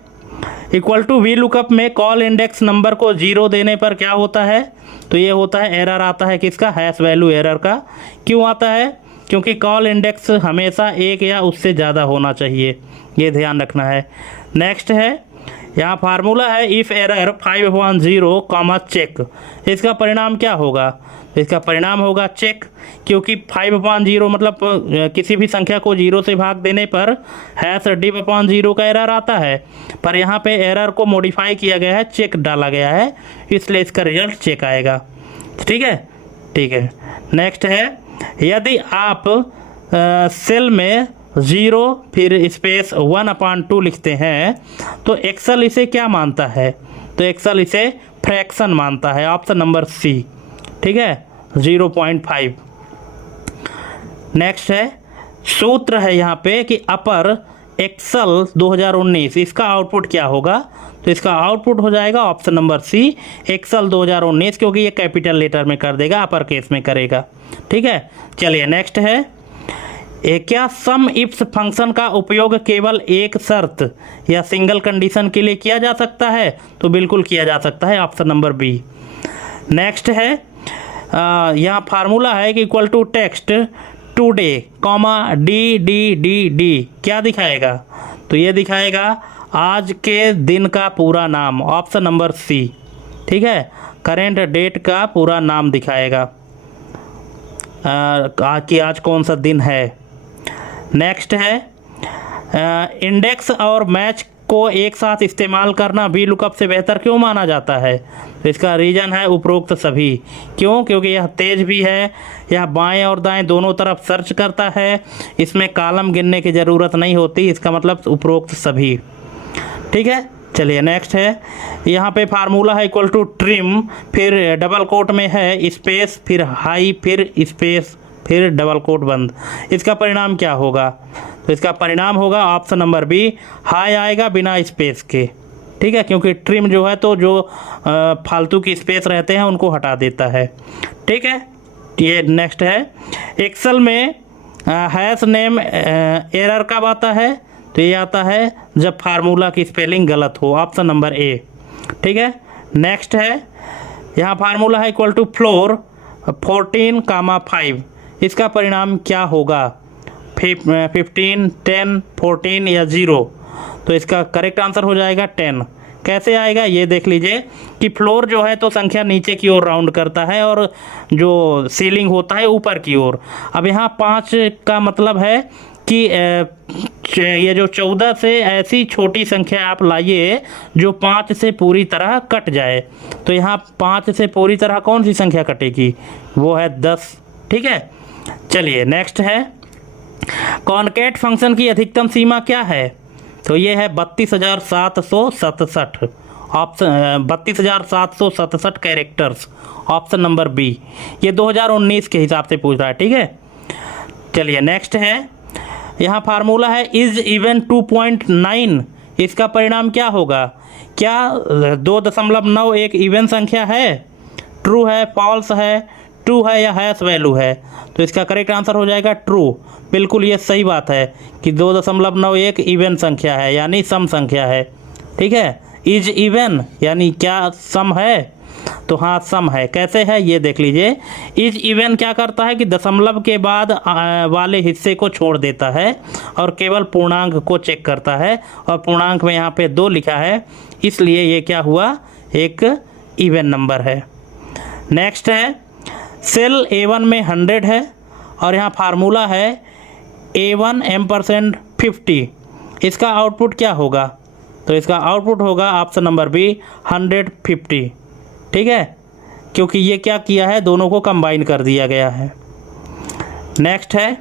इक्वल टू वी लुकअप में कॉल इंडेक्स नंबर को 0 देने पर क्या होता है, तो ये होता है एरर आता है किसका, हैश वैल्यू एरर का। क्यों आता है, क्योंकि कॉल इंडेक्स हमेशा 1 या उससे ज़्यादा होना चाहिए, ये ध्यान रखना है। नेक्स्ट है यहाँ फार्मूला है इफ़ एरर 5/0 कॉमा चेक। इसका परिणाम क्या होगा, इसका परिणाम होगा चेक, क्योंकि 5/0 मतलब किसी भी संख्या को 0 से भाग देने पर #/0 का एरर आता है, पर यहाँ पे एरर को मॉडिफाई किया गया है, चेक डाला गया है, इसलिए इसका रिजल्ट चेक आएगा, ठीक है, ठीक है। नेक्स्ट है यदि आप सेल में 0 फिर स्पेस 1/2 लिखते हैं तो एक्सेल इसे क्या मानता है, तो एक्सेल इसे फ्रैक्शन मानता है, ऑप्शन नंबर सी, ठीक है, 0.5। नेक्स्ट है सूत्र है यहाँ पे कि अपर एक्सेल 2019, इसका आउटपुट क्या होगा, तो इसका आउटपुट हो जाएगा ऑप्शन नंबर सी, एक्सेल 2019, क्योंकि ये कैपिटल लेटर में कर देगा, अपर केस में करेगा, ठीक है। चलिए नेक्स्ट है क्या सम इफ्स फंक्शन का उपयोग केवल एक शर्त या सिंगल कंडीशन के लिए किया जा सकता है, तो बिल्कुल किया जा सकता है, ऑप्शन नंबर बी। नेक्स्ट है यहाँ फार्मूला है कि equal to text today comma D क्या दिखाएगा, तो ये दिखाएगा आज के दिन का पूरा नाम, ऑप्शन नंबर सी, ठीक है, करेंट डेट का पूरा नाम दिखाएगा कि आज कौन सा दिन है। नेक्स्ट है इंडेक्स और मैच को एक साथ इस्तेमाल करना वी लुकअप से बेहतर क्यों माना जाता है, तो इसका रीज़न है उपरोक्त सभी। क्यों, क्योंकि यह तेज भी है, यह बाएं और दाएं दोनों तरफ सर्च करता है, इसमें कॉलम गिनने की ज़रूरत नहीं होती, इसका मतलब उपरोक्त सभी, ठीक है। चलिए नेक्स्ट है यहाँ पे फार्मूला है इक्वल टू ट्रिम, फिर डबल कोट में है स्पेस, फिर हाई, फिर स्पेस, फिर डबल कोट बंद। इसका परिणाम क्या होगा, तो इसका परिणाम होगा ऑप्शन नंबर बी, हाई आएगा बिना स्पेस के, ठीक है, क्योंकि ट्रिम जो है तो जो फालतू की स्पेस रहते हैं उनको हटा देता है, ठीक है। ये नेक्स्ट है एक्सेल में हैश नेम एरर कब आता है, तो ये आता है जब फार्मूला की स्पेलिंग गलत हो, ऑप्शन नंबर ए, ठीक है। नेक्स्ट है यहाँ फार्मूला है इक्वल टू फ्लोर 14,5, इसका परिणाम क्या होगा, 15, 10, 14 या 0, तो इसका करेक्ट आंसर हो जाएगा 10। कैसे आएगा ये देख लीजिए कि फ्लोर जो है तो संख्या नीचे की ओर राउंड करता है और जो सीलिंग होता है ऊपर की ओर। अब यहाँ 5 का मतलब है कि ये जो 14 से ऐसी छोटी संख्या आप लाइए जो 5 से पूरी तरह कट जाए, तो यहाँ 5 से पूरी तरह कौन सी संख्या कटेगी, वो है 10, ठीक है। चलिए नेक्स्ट है कॉनकैट फंक्शन की अधिकतम सीमा क्या है, तो ये है 32,767, option 32,767 characters, option number B, ये 2019 के हिसाब से पूछ रहा है, ठीक है। चलिए नेक्स्ट है यहाँ फार्मूला है इज इवन 2.9, इसका परिणाम क्या होगा, क्या 2.9 एक इवन संख्या है, ट्रू है, फॉल्स है, ट्रू है या हैश वैल्यू है, तो इसका करेक्ट आंसर हो जाएगा ट्रू। बिल्कुल ये सही बात है कि 2.9 एक इवन संख्या है, यानी सम संख्या है, ठीक है। इज इवन यानी क्या सम है, तो हाँ सम है। कैसे है ये देख लीजिए। इज इवन क्या करता है कि दशमलव के बाद वाले हिस्से को छोड़ देता है और केवल पूर्णांक को चेक करता है, और पूर्णांक में यहाँ पे 2 लिखा है, इसलिए ये क्या हुआ, एक इवन नंबर है। नेक्स्ट है सेल A1 में 100 है और यहाँ फार्मूला है A1 M% 50। इसका आउटपुट क्या होगा, तो इसका आउटपुट होगा ऑप्शन नंबर बी 150। ठीक है, क्योंकि ये क्या किया है, दोनों को कंबाइन कर दिया गया है। नेक्स्ट है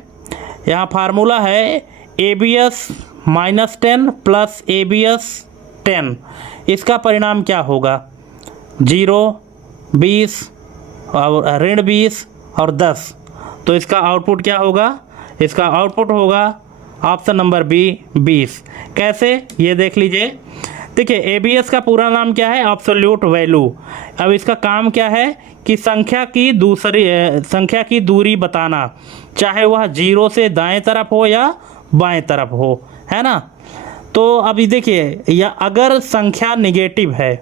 यहाँ फार्मूला है ABS -10 प्लस ABS 10। इसका परिणाम क्या होगा, 0, 20 और ऋण 20 और 10। तो इसका आउटपुट क्या होगा, इसका आउटपुट होगा ऑप्शन नंबर बी 20। कैसे ये देख लीजिए। देखिए ABS का पूरा नाम क्या है, एब्सोल्यूट वैल्यू। अब इसका काम क्या है कि संख्या की दूरी बताना, चाहे वह 0 से दाएं तरफ हो या बाएं तरफ हो, है ना। तो अभी देखिए, या अगर संख्या निगेटिव है,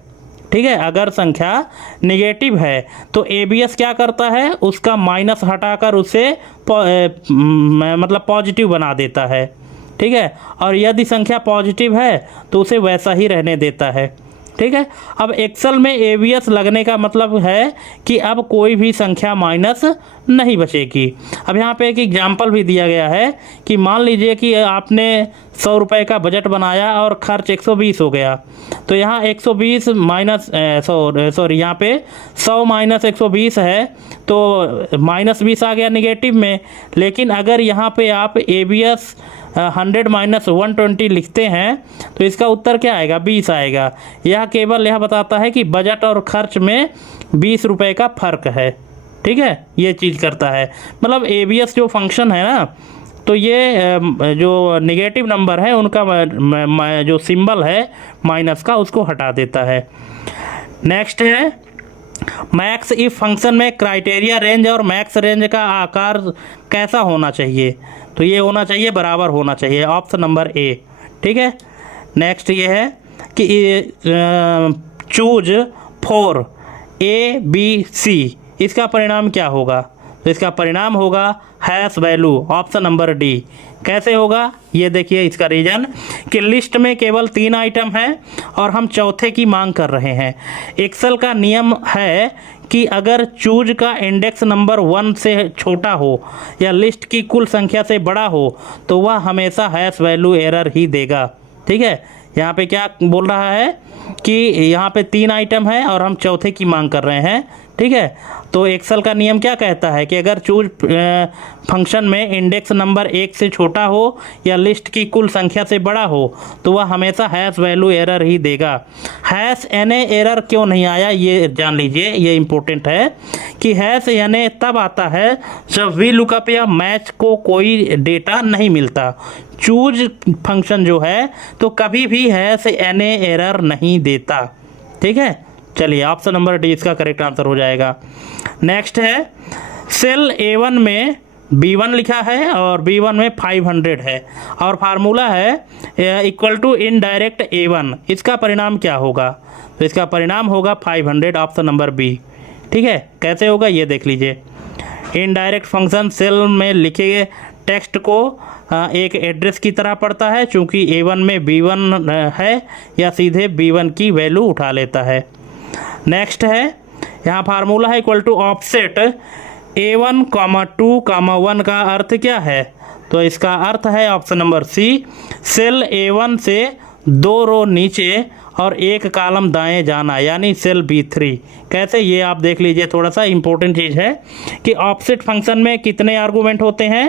ठीक है, अगर संख्या निगेटिव है तो ABS क्या करता है, उसका माइनस हटाकर उसे मतलब पॉजिटिव बना देता है। ठीक है, और यदि संख्या पॉजिटिव है तो उसे वैसा ही रहने देता है। ठीक है, अब एक्सेल में ABS लगने का मतलब है कि अब कोई भी संख्या माइनस नहीं बचेगी। अब यहाँ पे एक एग्जाम्पल भी दिया गया है कि मान लीजिए कि आपने 100 रुपये का बजट बनाया और खर्च 120 हो गया, तो यहाँ 120 माइनस सॉरी यहाँ पे 100 माइनस 120 है, तो -20 आ गया निगेटिव में। लेकिन अगर यहाँ पे आप ABS 100 माइनस 120 लिखते हैं तो इसका उत्तर क्या आएगा, 20 आएगा। यह केवल यह बताता है कि बजट और खर्च में 20 रुपये का फ़र्क है। ठीक है, ये चीज़ करता है, मतलब ABS जो फंक्शन है ना, तो ये जो नेगेटिव नंबर है उनका जो सिंबल है माइनस का, उसको हटा देता है। नेक्स्ट है मैक्स इफ फंक्शन में क्राइटेरिया रेंज और मैक्स रेंज का आकार कैसा होना चाहिए, तो ये होना चाहिए बराबर होना चाहिए, ऑप्शन नंबर ए। ठीक है, नेक्स्ट ये है कि चूज फॉर ABC, इसका परिणाम क्या होगा, तो इसका परिणाम होगा hash value, option number D. कैसे होगा ये देखिए, इसका रीजन कि लिस्ट में केवल 3 आइटम हैं और हम चौथे की मांग कर रहे हैं। एक्सेल का नियम है कि अगर चूज का इंडेक्स नंबर 1 से छोटा हो या लिस्ट की कुल संख्या से बड़ा हो तो वह हमेशा हैश वैल्यू एरर ही देगा। ठीक है, यहाँ पे क्या बोल रहा है कि यहाँ पे 3 आइटम है और हम चौथे की मांग कर रहे हैं। ठीक है, तो एक्सेल का नियम क्या कहता है कि अगर चूज फंक्शन में इंडेक्स नंबर 1 से छोटा हो या लिस्ट की कुल संख्या से बड़ा हो तो वह हमेशा हैश वैल्यू एरर ही देगा। हैश NA एरर क्यों नहीं आया ये जान लीजिए, ये इम्पोर्टेंट है कि हैश NA तब आता है जब वी लुकअप या मैच को कोई डेटा नहीं मिलता। चूज फंक्शन जो है तो कभी भी हैश NA एरर नहीं देता। ठीक है, चलिए ऑप्शन नंबर डी इसका करेक्ट आंसर हो जाएगा। नेक्स्ट है सेल A1 में B1 लिखा है और B1 में 500 है और फार्मूला है इक्वल टू इनडायरेक्ट A1। इसका परिणाम क्या होगा, तो इसका परिणाम होगा 500, ऑप्शन नंबर बी। ठीक है, कैसे होगा ये देख लीजिए। इनडायरेक्ट फंक्शन सेल में लिखे गए टेक्स्ट को एक एड्रेस की तरह पढ़ता है, चूँकि A1 में B1 है, या सीधे B1 की वैल्यू उठा लेता है। नेक्स्ट है यहाँ फार्मूला है इक्वल टू ऑफसेट A1, 2, 1 का अर्थ क्या है, तो इसका अर्थ है ऑप्शन नंबर सी, सेल A1 से 2 रो नीचे और 1 कॉलम दाएं जाना, यानी सेल B3। कैसे ये आप देख लीजिए, थोड़ा सा इंपॉर्टेंट चीज़ है कि ऑफसेट फंक्शन में कितने आर्गूमेंट होते हैं,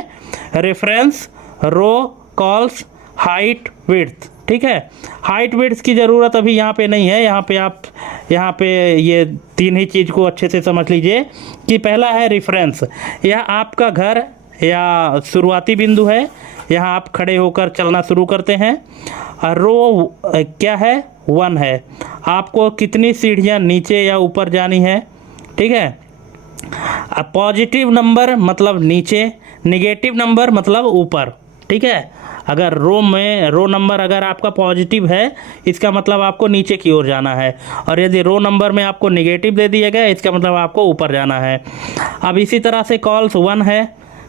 रेफरेंस, रो, कॉल्स, हाइट, विड्थ। ठीक है, हाइट विड्थ की ज़रूरत अभी यहाँ पे नहीं है, यहाँ पे ये 3 ही चीज़ को अच्छे से समझ लीजिए कि पहला है रेफरेंस, यह आपका घर या शुरुआती बिंदु है, यहाँ आप खड़े होकर चलना शुरू करते हैं। रो क्या है, 1 है, आपको कितनी सीढ़ियाँ नीचे या ऊपर जानी है। ठीक है, पॉजिटिव नंबर मतलब नीचे, निगेटिव नंबर मतलब ऊपर। ठीक है, अगर रो नंबर अगर आपका पॉजिटिव है, इसका मतलब आपको नीचे की ओर जाना है, और यदि रो नंबर में आपको नेगेटिव दे दिया गया, इसका मतलब आपको ऊपर जाना है। अब इसी तरह से कॉल्स 1 है।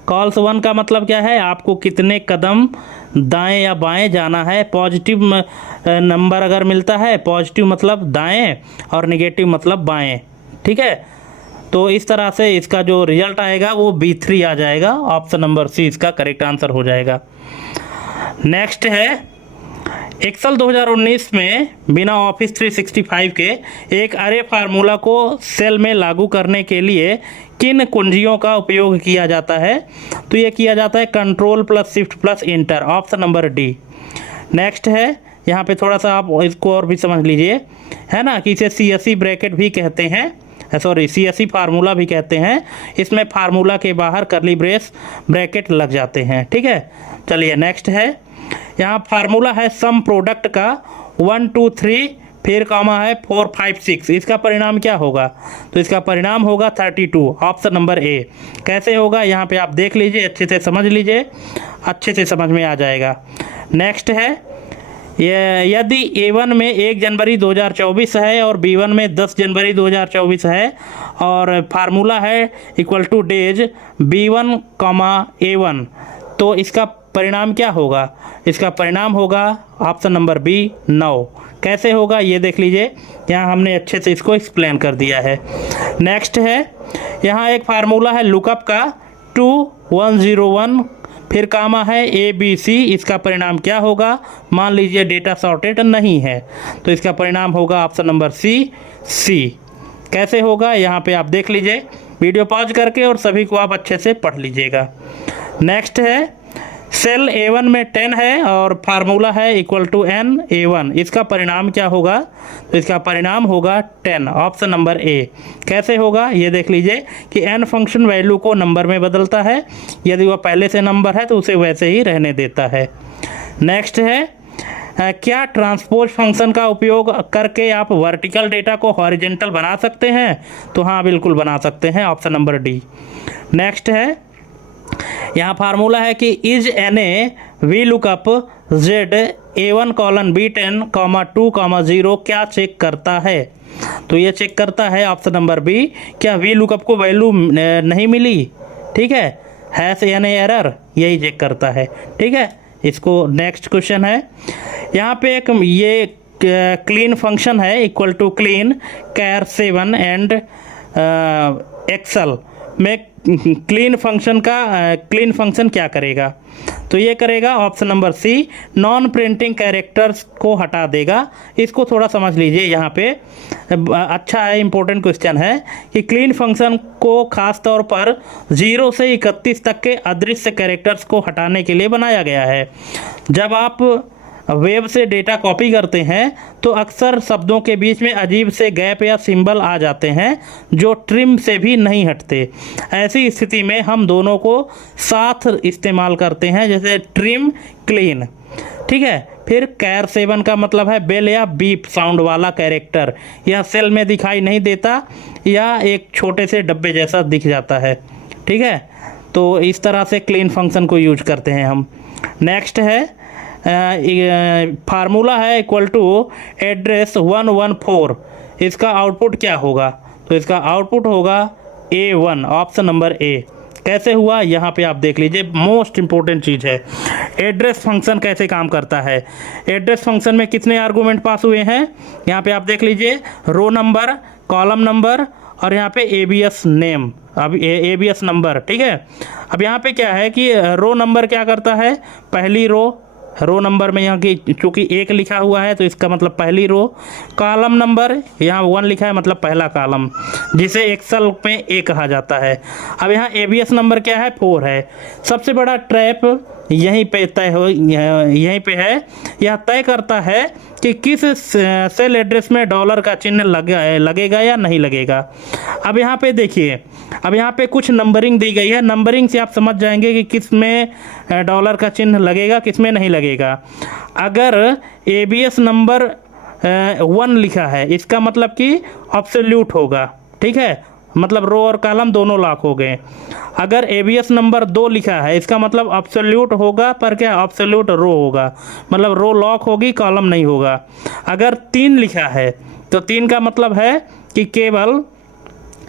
कॉल्स 1 का मतलब क्या है, आपको कितने कदम दाएं या बाएं जाना है। पॉजिटिव नंबर अगर मिलता है, पॉजिटिव मतलब दाएं और नेगेटिव मतलब बाएं, ठीक है। तो इस तरह से इसका जो रिजल्ट आएगा वो B3 आ जाएगा। ऑप्शन नंबर सी इसका करेक्ट आंसर हो जाएगा। नेक्स्ट है, एक्सेल 2019 में बिना ऑफिस 365 के एक अरे फार्मूला को सेल में लागू करने के लिए किन कुंजियों का उपयोग किया जाता है। तो ये किया जाता है control plus shift plus inter, option number D. Next है, यहाँ पे थोड़ा सा आप इसको और भी समझ लीजिए, है ना, कि इसे CSE ब्रैकेट भी कहते हैं, सॉरी CSE फार्मूला भी कहते हैं। इसमें फार्मूला के बाहर करली ब्रैकेट लग जाते हैं, ठीक है। चलिए नेक्स्ट है, यहाँ फार्मूला है सम प्रोडक्ट का 1 2 3 फिर कॉमा है 4 5 6, इसका परिणाम क्या होगा। तो इसका परिणाम होगा 32, ऑप्शन नंबर ए। कैसे होगा यहाँ पे आप देख लीजिए, अच्छे से समझ लीजिए, अच्छे से समझ में आ जाएगा। नेक्स्ट है, यदि A1 में 1 जनवरी 2024 है और B1 में 10 जनवरी 2024 है और फार्मूला है equal two days B1, A1, तो इसका परिणाम क्या होगा। इसका परिणाम होगा ऑप्शन नंबर बी 9। कैसे होगा ये देख लीजिए, यहाँ हमने अच्छे से इसको एक्सप्लेन कर दिया है। नेक्स्ट है, यहाँ एक फार्मूला है लुकअप का 2101 फिर कामा है ABC, इसका परिणाम क्या होगा। मान लीजिए डेटा सॉर्टेड नहीं है, तो इसका परिणाम होगा ऑप्शन नंबर सी। कैसे होगा यहाँ पे आप देख लीजिए, वीडियो पॉज करके, और सभी को आप अच्छे से पढ़ लीजिएगा। नेक्स्ट है, सेल A1 में 10 है और फार्मूला है इक्वल टू N A1, इसका परिणाम क्या होगा। तो इसका परिणाम होगा 10, ऑप्शन नंबर ए। कैसे होगा ये देख लीजिए कि N फंक्शन वैल्यू को नंबर में बदलता है, यदि वह पहले से नंबर है तो उसे वैसे ही रहने देता है। नेक्स्ट है, क्या ट्रांसपोज फंक्शन का उपयोग करके आप वर्टिकल डेटा को हॉरिजेंटल बना सकते हैं। तो हाँ, बिल्कुल बना सकते हैं, ऑप्शन नंबर डी। नेक्स्ट है, यहाँ फार्मूला है कि is NA V lookup Z A1 colon B10 2 0 क्या चेक करता है। तो ये चेक करता है ऑप्शन नंबर बी, क्या वी लुकअप को वैल्यू नहीं मिली, ठीक है, हैश NA एरर, यही चेक करता है, ठीक है। इसको नेक्स्ट क्वेश्चन है, यहाँ पे एक ये क्लीन फंक्शन है equal to clean char 7 and excel में क्लीन फंक्शन क्या करेगा। तो ये करेगा option number C, non printing characters को हटा देगा। इसको थोड़ा समझ लीजिए, यहाँ पे अच्छा है, इंपॉर्टेंट क्वेश्चन है कि क्लीन फंक्शन को खास तौर पर 0 से 31 तक के अदृश्य कैरेक्टर्स को हटाने के लिए बनाया गया है। जब आप वेब से डेटा कॉपी करते हैं तो अक्सर शब्दों के बीच में अजीब से गैप या सिंबल आ जाते हैं जो ट्रिम से भी नहीं हटते। ऐसी स्थिति में हम दोनों को साथ इस्तेमाल करते हैं, जैसे ट्रिम क्लीन, ठीक है। फिर कैर 7 का मतलब है बेल या बीप साउंड वाला कैरेक्टर, यह सेल में दिखाई नहीं देता या एक छोटे से डब्बे जैसा दिख जाता है, ठीक है। तो इस तरह से क्लीन फंक्शन को यूज करते हैं हम। नेक्स्ट है, फार्मूला है इक्वल टू एड्रेस 114, इसका आउटपुट क्या होगा। तो इसका आउटपुट होगा A1, ऑप्शन नंबर ए। कैसे हुआ यहाँ पे आप देख लीजिए, मोस्ट इंपॉर्टेंट चीज़ है। एड्रेस फंक्शन कैसे काम करता है। एड्रेस फंक्शन में कितने आर्गूमेंट पास हुए हैं, यहाँ पे आप देख लीजिए, रो नंबर, कॉलम नंबर और यहाँ पे ABS नेम, अब ABS नंबर, ठीक है। अब यहाँ पे क्या है कि रो नंबर क्या करता है, पहली रो नंबर में यहाँ की चूँकि 1 लिखा हुआ है तो इसका मतलब पहली रो। कॉलम नंबर यहाँ 1 लिखा है, मतलब पहला कॉलम, जिसे एक्सेल में A कहा जाता है। अब यहाँ ABS नंबर क्या है, 4 है। सबसे बड़ा ट्रैप यहीं पे है, यह तय करता है कि किस सेल एड्रेस में डॉलर का चिन्ह लगेगा या नहीं लगेगा। अब यहाँ पे देखिए, अब यहाँ पे कुछ नंबरिंग दी गई है, नंबरिंग से आप समझ जाएंगे कि किस में डॉलर का चिन्ह लगेगा, किस में नहीं लगेगा। अगर ABS नंबर 1 लिखा है, इसका मतलब कि एब्सोल्यूट होगा, ठीक है, मतलब रो और कॉलम दोनों लॉक हो गए। अगर एबीएस नंबर 2 लिखा है इसका मतलब अब्सोल्यूट होगा, पर क्या अब्सोल्यूट रो होगा, मतलब रो लॉक होगी कॉलम नहीं होगा। अगर 3 लिखा है तो 3 का मतलब है कि केवल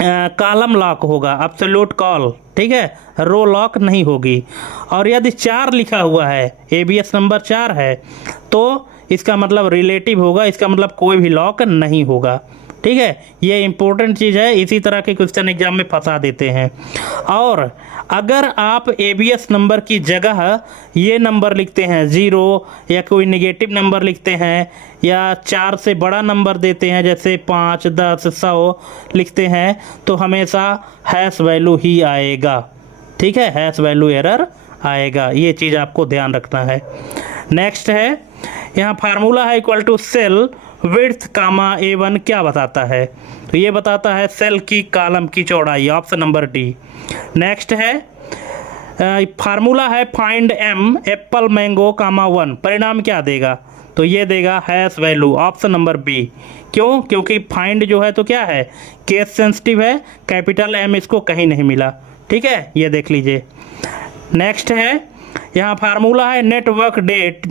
कॉलम लॉक होगा, अब्सोल्यूट कॉल, ठीक है, रो लॉक नहीं होगी। और यदि 4 लिखा हुआ है, एबीएस नंबर 4 है, तो इसका मतलब रिलेटिव होगा, इसका मतलब कोई भी लॉक नहीं होगा। ठीक है, ये इंपॉर्टेंट चीज़ है, इसी तरह के क्वेश्चन एग्जाम में फंसा देते हैं। और अगर आप एबीएस नंबर की जगह ये नंबर लिखते हैं 0 या कोई नेगेटिव नंबर लिखते हैं या 4 से बड़ा नंबर देते हैं जैसे 5, 10, 100 लिखते हैं, तो हमेशा हैश वैल्यू ही आएगा। ठीक है, हैश वैल्यू एरर आएगा, ये चीज़ आपको ध्यान रखना है। नेक्स्ट है यहाँ फार्मूला है equal to cell width comma A1 क्या बताता है, तो ये बताता है सेल की कॉलम की चौड़ाई, ऑप्शन नंबर डी। नेक्स्ट है फार्मूला है find M apple mango comma 1, परिणाम क्या देगा, तो ये देगा hash value, option number B. क्यों, क्योंकि फाइंड जो है तो क्या है, केस सेंसिटिव है, कैपिटल M इसको कहीं नहीं मिला। ठीक है, ये देख लीजिए। नेक्स्ट है यहाँ फार्मूला है नेटवर्क डेट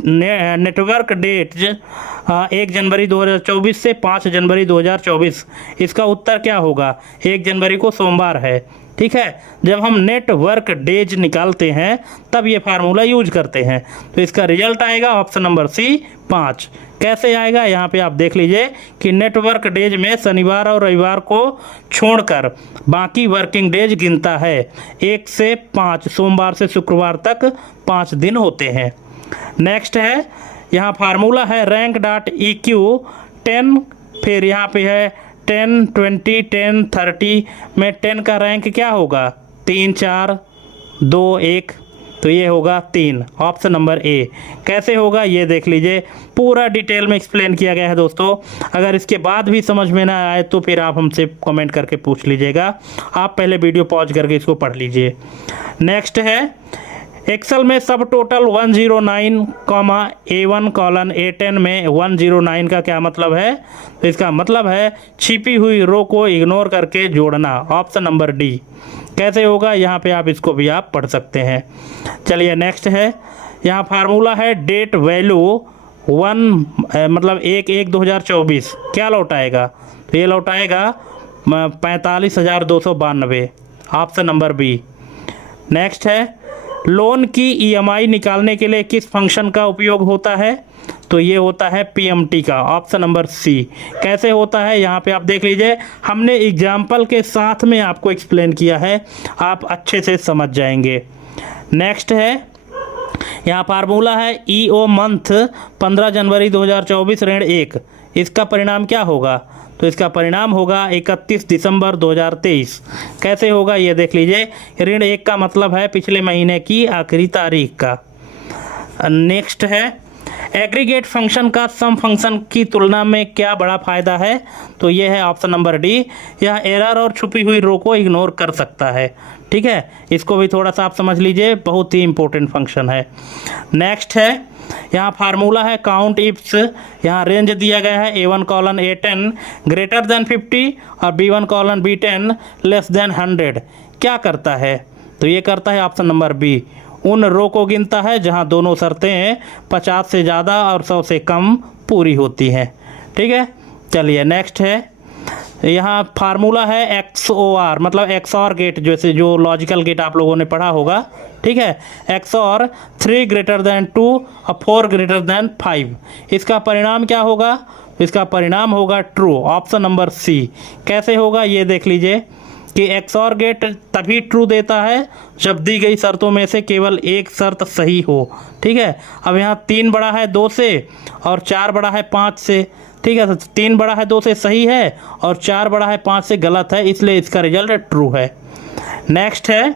1 जनवरी 2024 से 5 जनवरी 2024, इसका उत्तर क्या होगा, 1 जनवरी को सोमवार है। ठीक है, जब हम नेटवर्क डेज निकालते हैं तब ये फार्मूला यूज करते हैं, तो इसका रिजल्ट आएगा ऑप्शन नंबर सी 5। कैसे आएगा, यहाँ पे आप देख लीजिए कि नेटवर्क डेज में शनिवार और रविवार को छोड़कर बाकी वर्किंग डेज गिनता है, 1 से 5, सोमवार से शुक्रवार तक 5 दिन होते हैं। नेक्स्ट है यहाँ फार्मूला है रैंक डॉट EQ 10, फिर यहाँ पे है 10, 20, 10, 30 में 10 का रैंक क्या होगा, 3, 4, 2, 1, तो ये होगा 3, ऑप्शन नंबर ए। कैसे होगा ये देख लीजिए, पूरा डिटेल में एक्सप्लेन किया गया है दोस्तों। अगर इसके बाद भी समझ में ना आए तो फिर आप हमसे कमेंट करके पूछ लीजिएगा, आप पहले वीडियो पॉज करके इसको पढ़ लीजिए। नेक्स्ट है एक्सेल में सब टोटल 109, A1 कॉलन A10 में 109 का क्या मतलब है, तो इसका मतलब है छिपी हुई रो को इग्नोर करके जोड़ना, ऑप्शन नंबर डी। कैसे होगा यहाँ पे आप इसको भी आप पढ़ सकते हैं। चलिए नेक्स्ट है यहाँ फार्मूला है डेट वैल्यू 1 मतलब 1/1/2024 क्या लौटाएगा, तो ये लौटाएगा 45,292, ऑप्शन नंबर बी। नेक्स्ट है लोन की EMI निकालने के लिए किस फंक्शन का उपयोग होता है, तो ये होता है PMT का, ऑप्शन नंबर सी। कैसे होता है यहाँ पे आप देख लीजिए, हमने एग्जाम्पल के साथ में आपको एक्सप्लेन किया है, आप अच्छे से समझ जाएंगे। नेक्स्ट है यहाँ फार्मूला है EO मंथ 15 जनवरी 2024 ऋण 1, इसका परिणाम क्या होगा, तो इसका परिणाम होगा 31 दिसंबर 2023। कैसे होगा ये देख लीजिए, ऋण 1 का मतलब है पिछले महीने की आखिरी तारीख का। नेक्स्ट है एग्रीगेट फंक्शन का सम फंक्शन की तुलना में क्या बड़ा फायदा है, तो ये है ऑप्शन नंबर डी, यह एरर और छुपी हुई रो को इग्नोर कर सकता है। ठीक है, इसको भी थोड़ा सा आप समझ लीजिए, बहुत ही इंपॉर्टेंट फंक्शन है। नेक्स्ट है यहाँ फार्मूला है काउंट इफ्स, यहाँ रेंज दिया गया है A1 colon A10 greater than 50 और B1 colon B10 less than 100, क्या करता है, तो ये करता है ऑप्शन नंबर बी, उन रो को गिनता है जहाँ दोनों शर्तें 50 से ज़्यादा और 100 से कम पूरी होती हैं। ठीक है, चलिए नेक्स्ट है यहाँ फार्मूला है XOR मतलब XOR गेट, जैसे जो लॉजिकल गेट आप लोगों ने पढ़ा होगा। ठीक है, XOR 3 ग्रेटर देन 2 और 4 ग्रेटर देन 5, इसका परिणाम क्या होगा, इसका परिणाम होगा ट्रू, ऑप्शन नंबर सी। कैसे होगा ये देख लीजिए कि XOR गेट तभी ट्रू देता है जब दी गई शर्तों में से केवल एक शर्त सही हो। ठीक है, अब यहाँ 3 बड़ा है 2 से और 4 बड़ा है 5 से। ठीक है, तो 3 बड़ा है 2 से सही है और 4 बड़ा है 5 से गलत है, इसलिए इसका रिजल्ट ट्रू है। नेक्स्ट है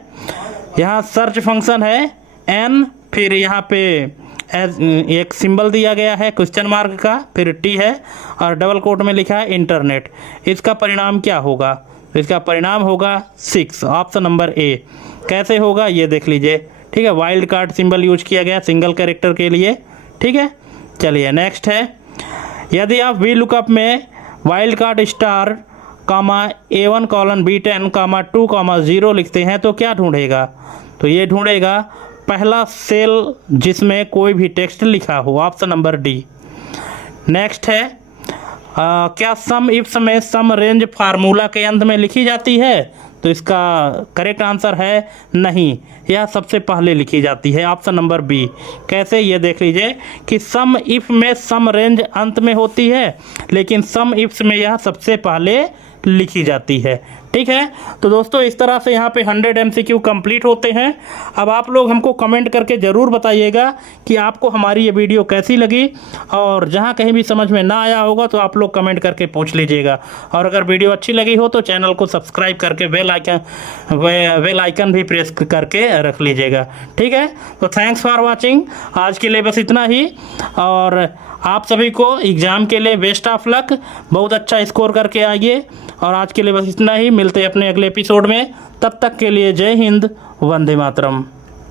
यहाँ सर्च फंक्शन है n, फिर यहाँ पे एक सिंबल दिया गया है क्वेश्चन मार्क का, फिर टी है और डबल कोट में लिखा है इंटरनेट, इसका परिणाम क्या होगा, इसका परिणाम होगा 6, ऑप्शन नंबर ए। कैसे होगा ये देख लीजिए। ठीक है, वाइल्ड कार्ड सिंबल यूज किया गया सिंगल कैरेक्टर के लिए। ठीक है, चलिए नेक्स्ट है यदि आप वी लुकअप में वाइल्ड कार्ड स्टार कामा A1 कॉलन B10 कामा 2 कामा 0 लिखते हैं तो क्या ढूंढेगा? तो ये ढूंढेगा पहला सेल जिसमें कोई भी टेक्स्ट लिखा हो, ऑप्शन नंबर डी। नेक्स्ट है क्या सम इफ्स में सम रेंज फार्मूला के अंत में लिखी जाती है? तो इसका करेक्ट आंसर है नहीं, यह सबसे पहले लिखी जाती है, ऑप्शन नंबर बी। कैसे, ये देख लीजिए कि सम इफ में सम रेंज अंत में होती है, लेकिन सम इफ्स में यह सबसे पहले लिखी जाती है। ठीक है, तो दोस्तों इस तरह से यहाँ पे 100 MCQ कंप्लीट होते हैं। अब आप लोग हमको कमेंट करके ज़रूर बताइएगा कि आपको हमारी ये वीडियो कैसी लगी, और जहाँ कहीं भी समझ में ना आया होगा तो आप लोग कमेंट करके पूछ लीजिएगा। और अगर वीडियो अच्छी लगी हो तो चैनल को सब्सक्राइब करके बेल आइकन भी प्रेस करके रख लीजिएगा। ठीक है, तो थैंक्स फॉर वॉचिंग। आज के लिए बस इतना ही, और आप सभी को एग्ज़ाम के लिए बेस्ट ऑफ लक, बहुत अच्छा स्कोर करके आइए। और आज के लिए बस इतना ही, मिलते हैं अपने अगले एपिसोड में। तब तक के लिए जय हिंद, वंदे मातरम।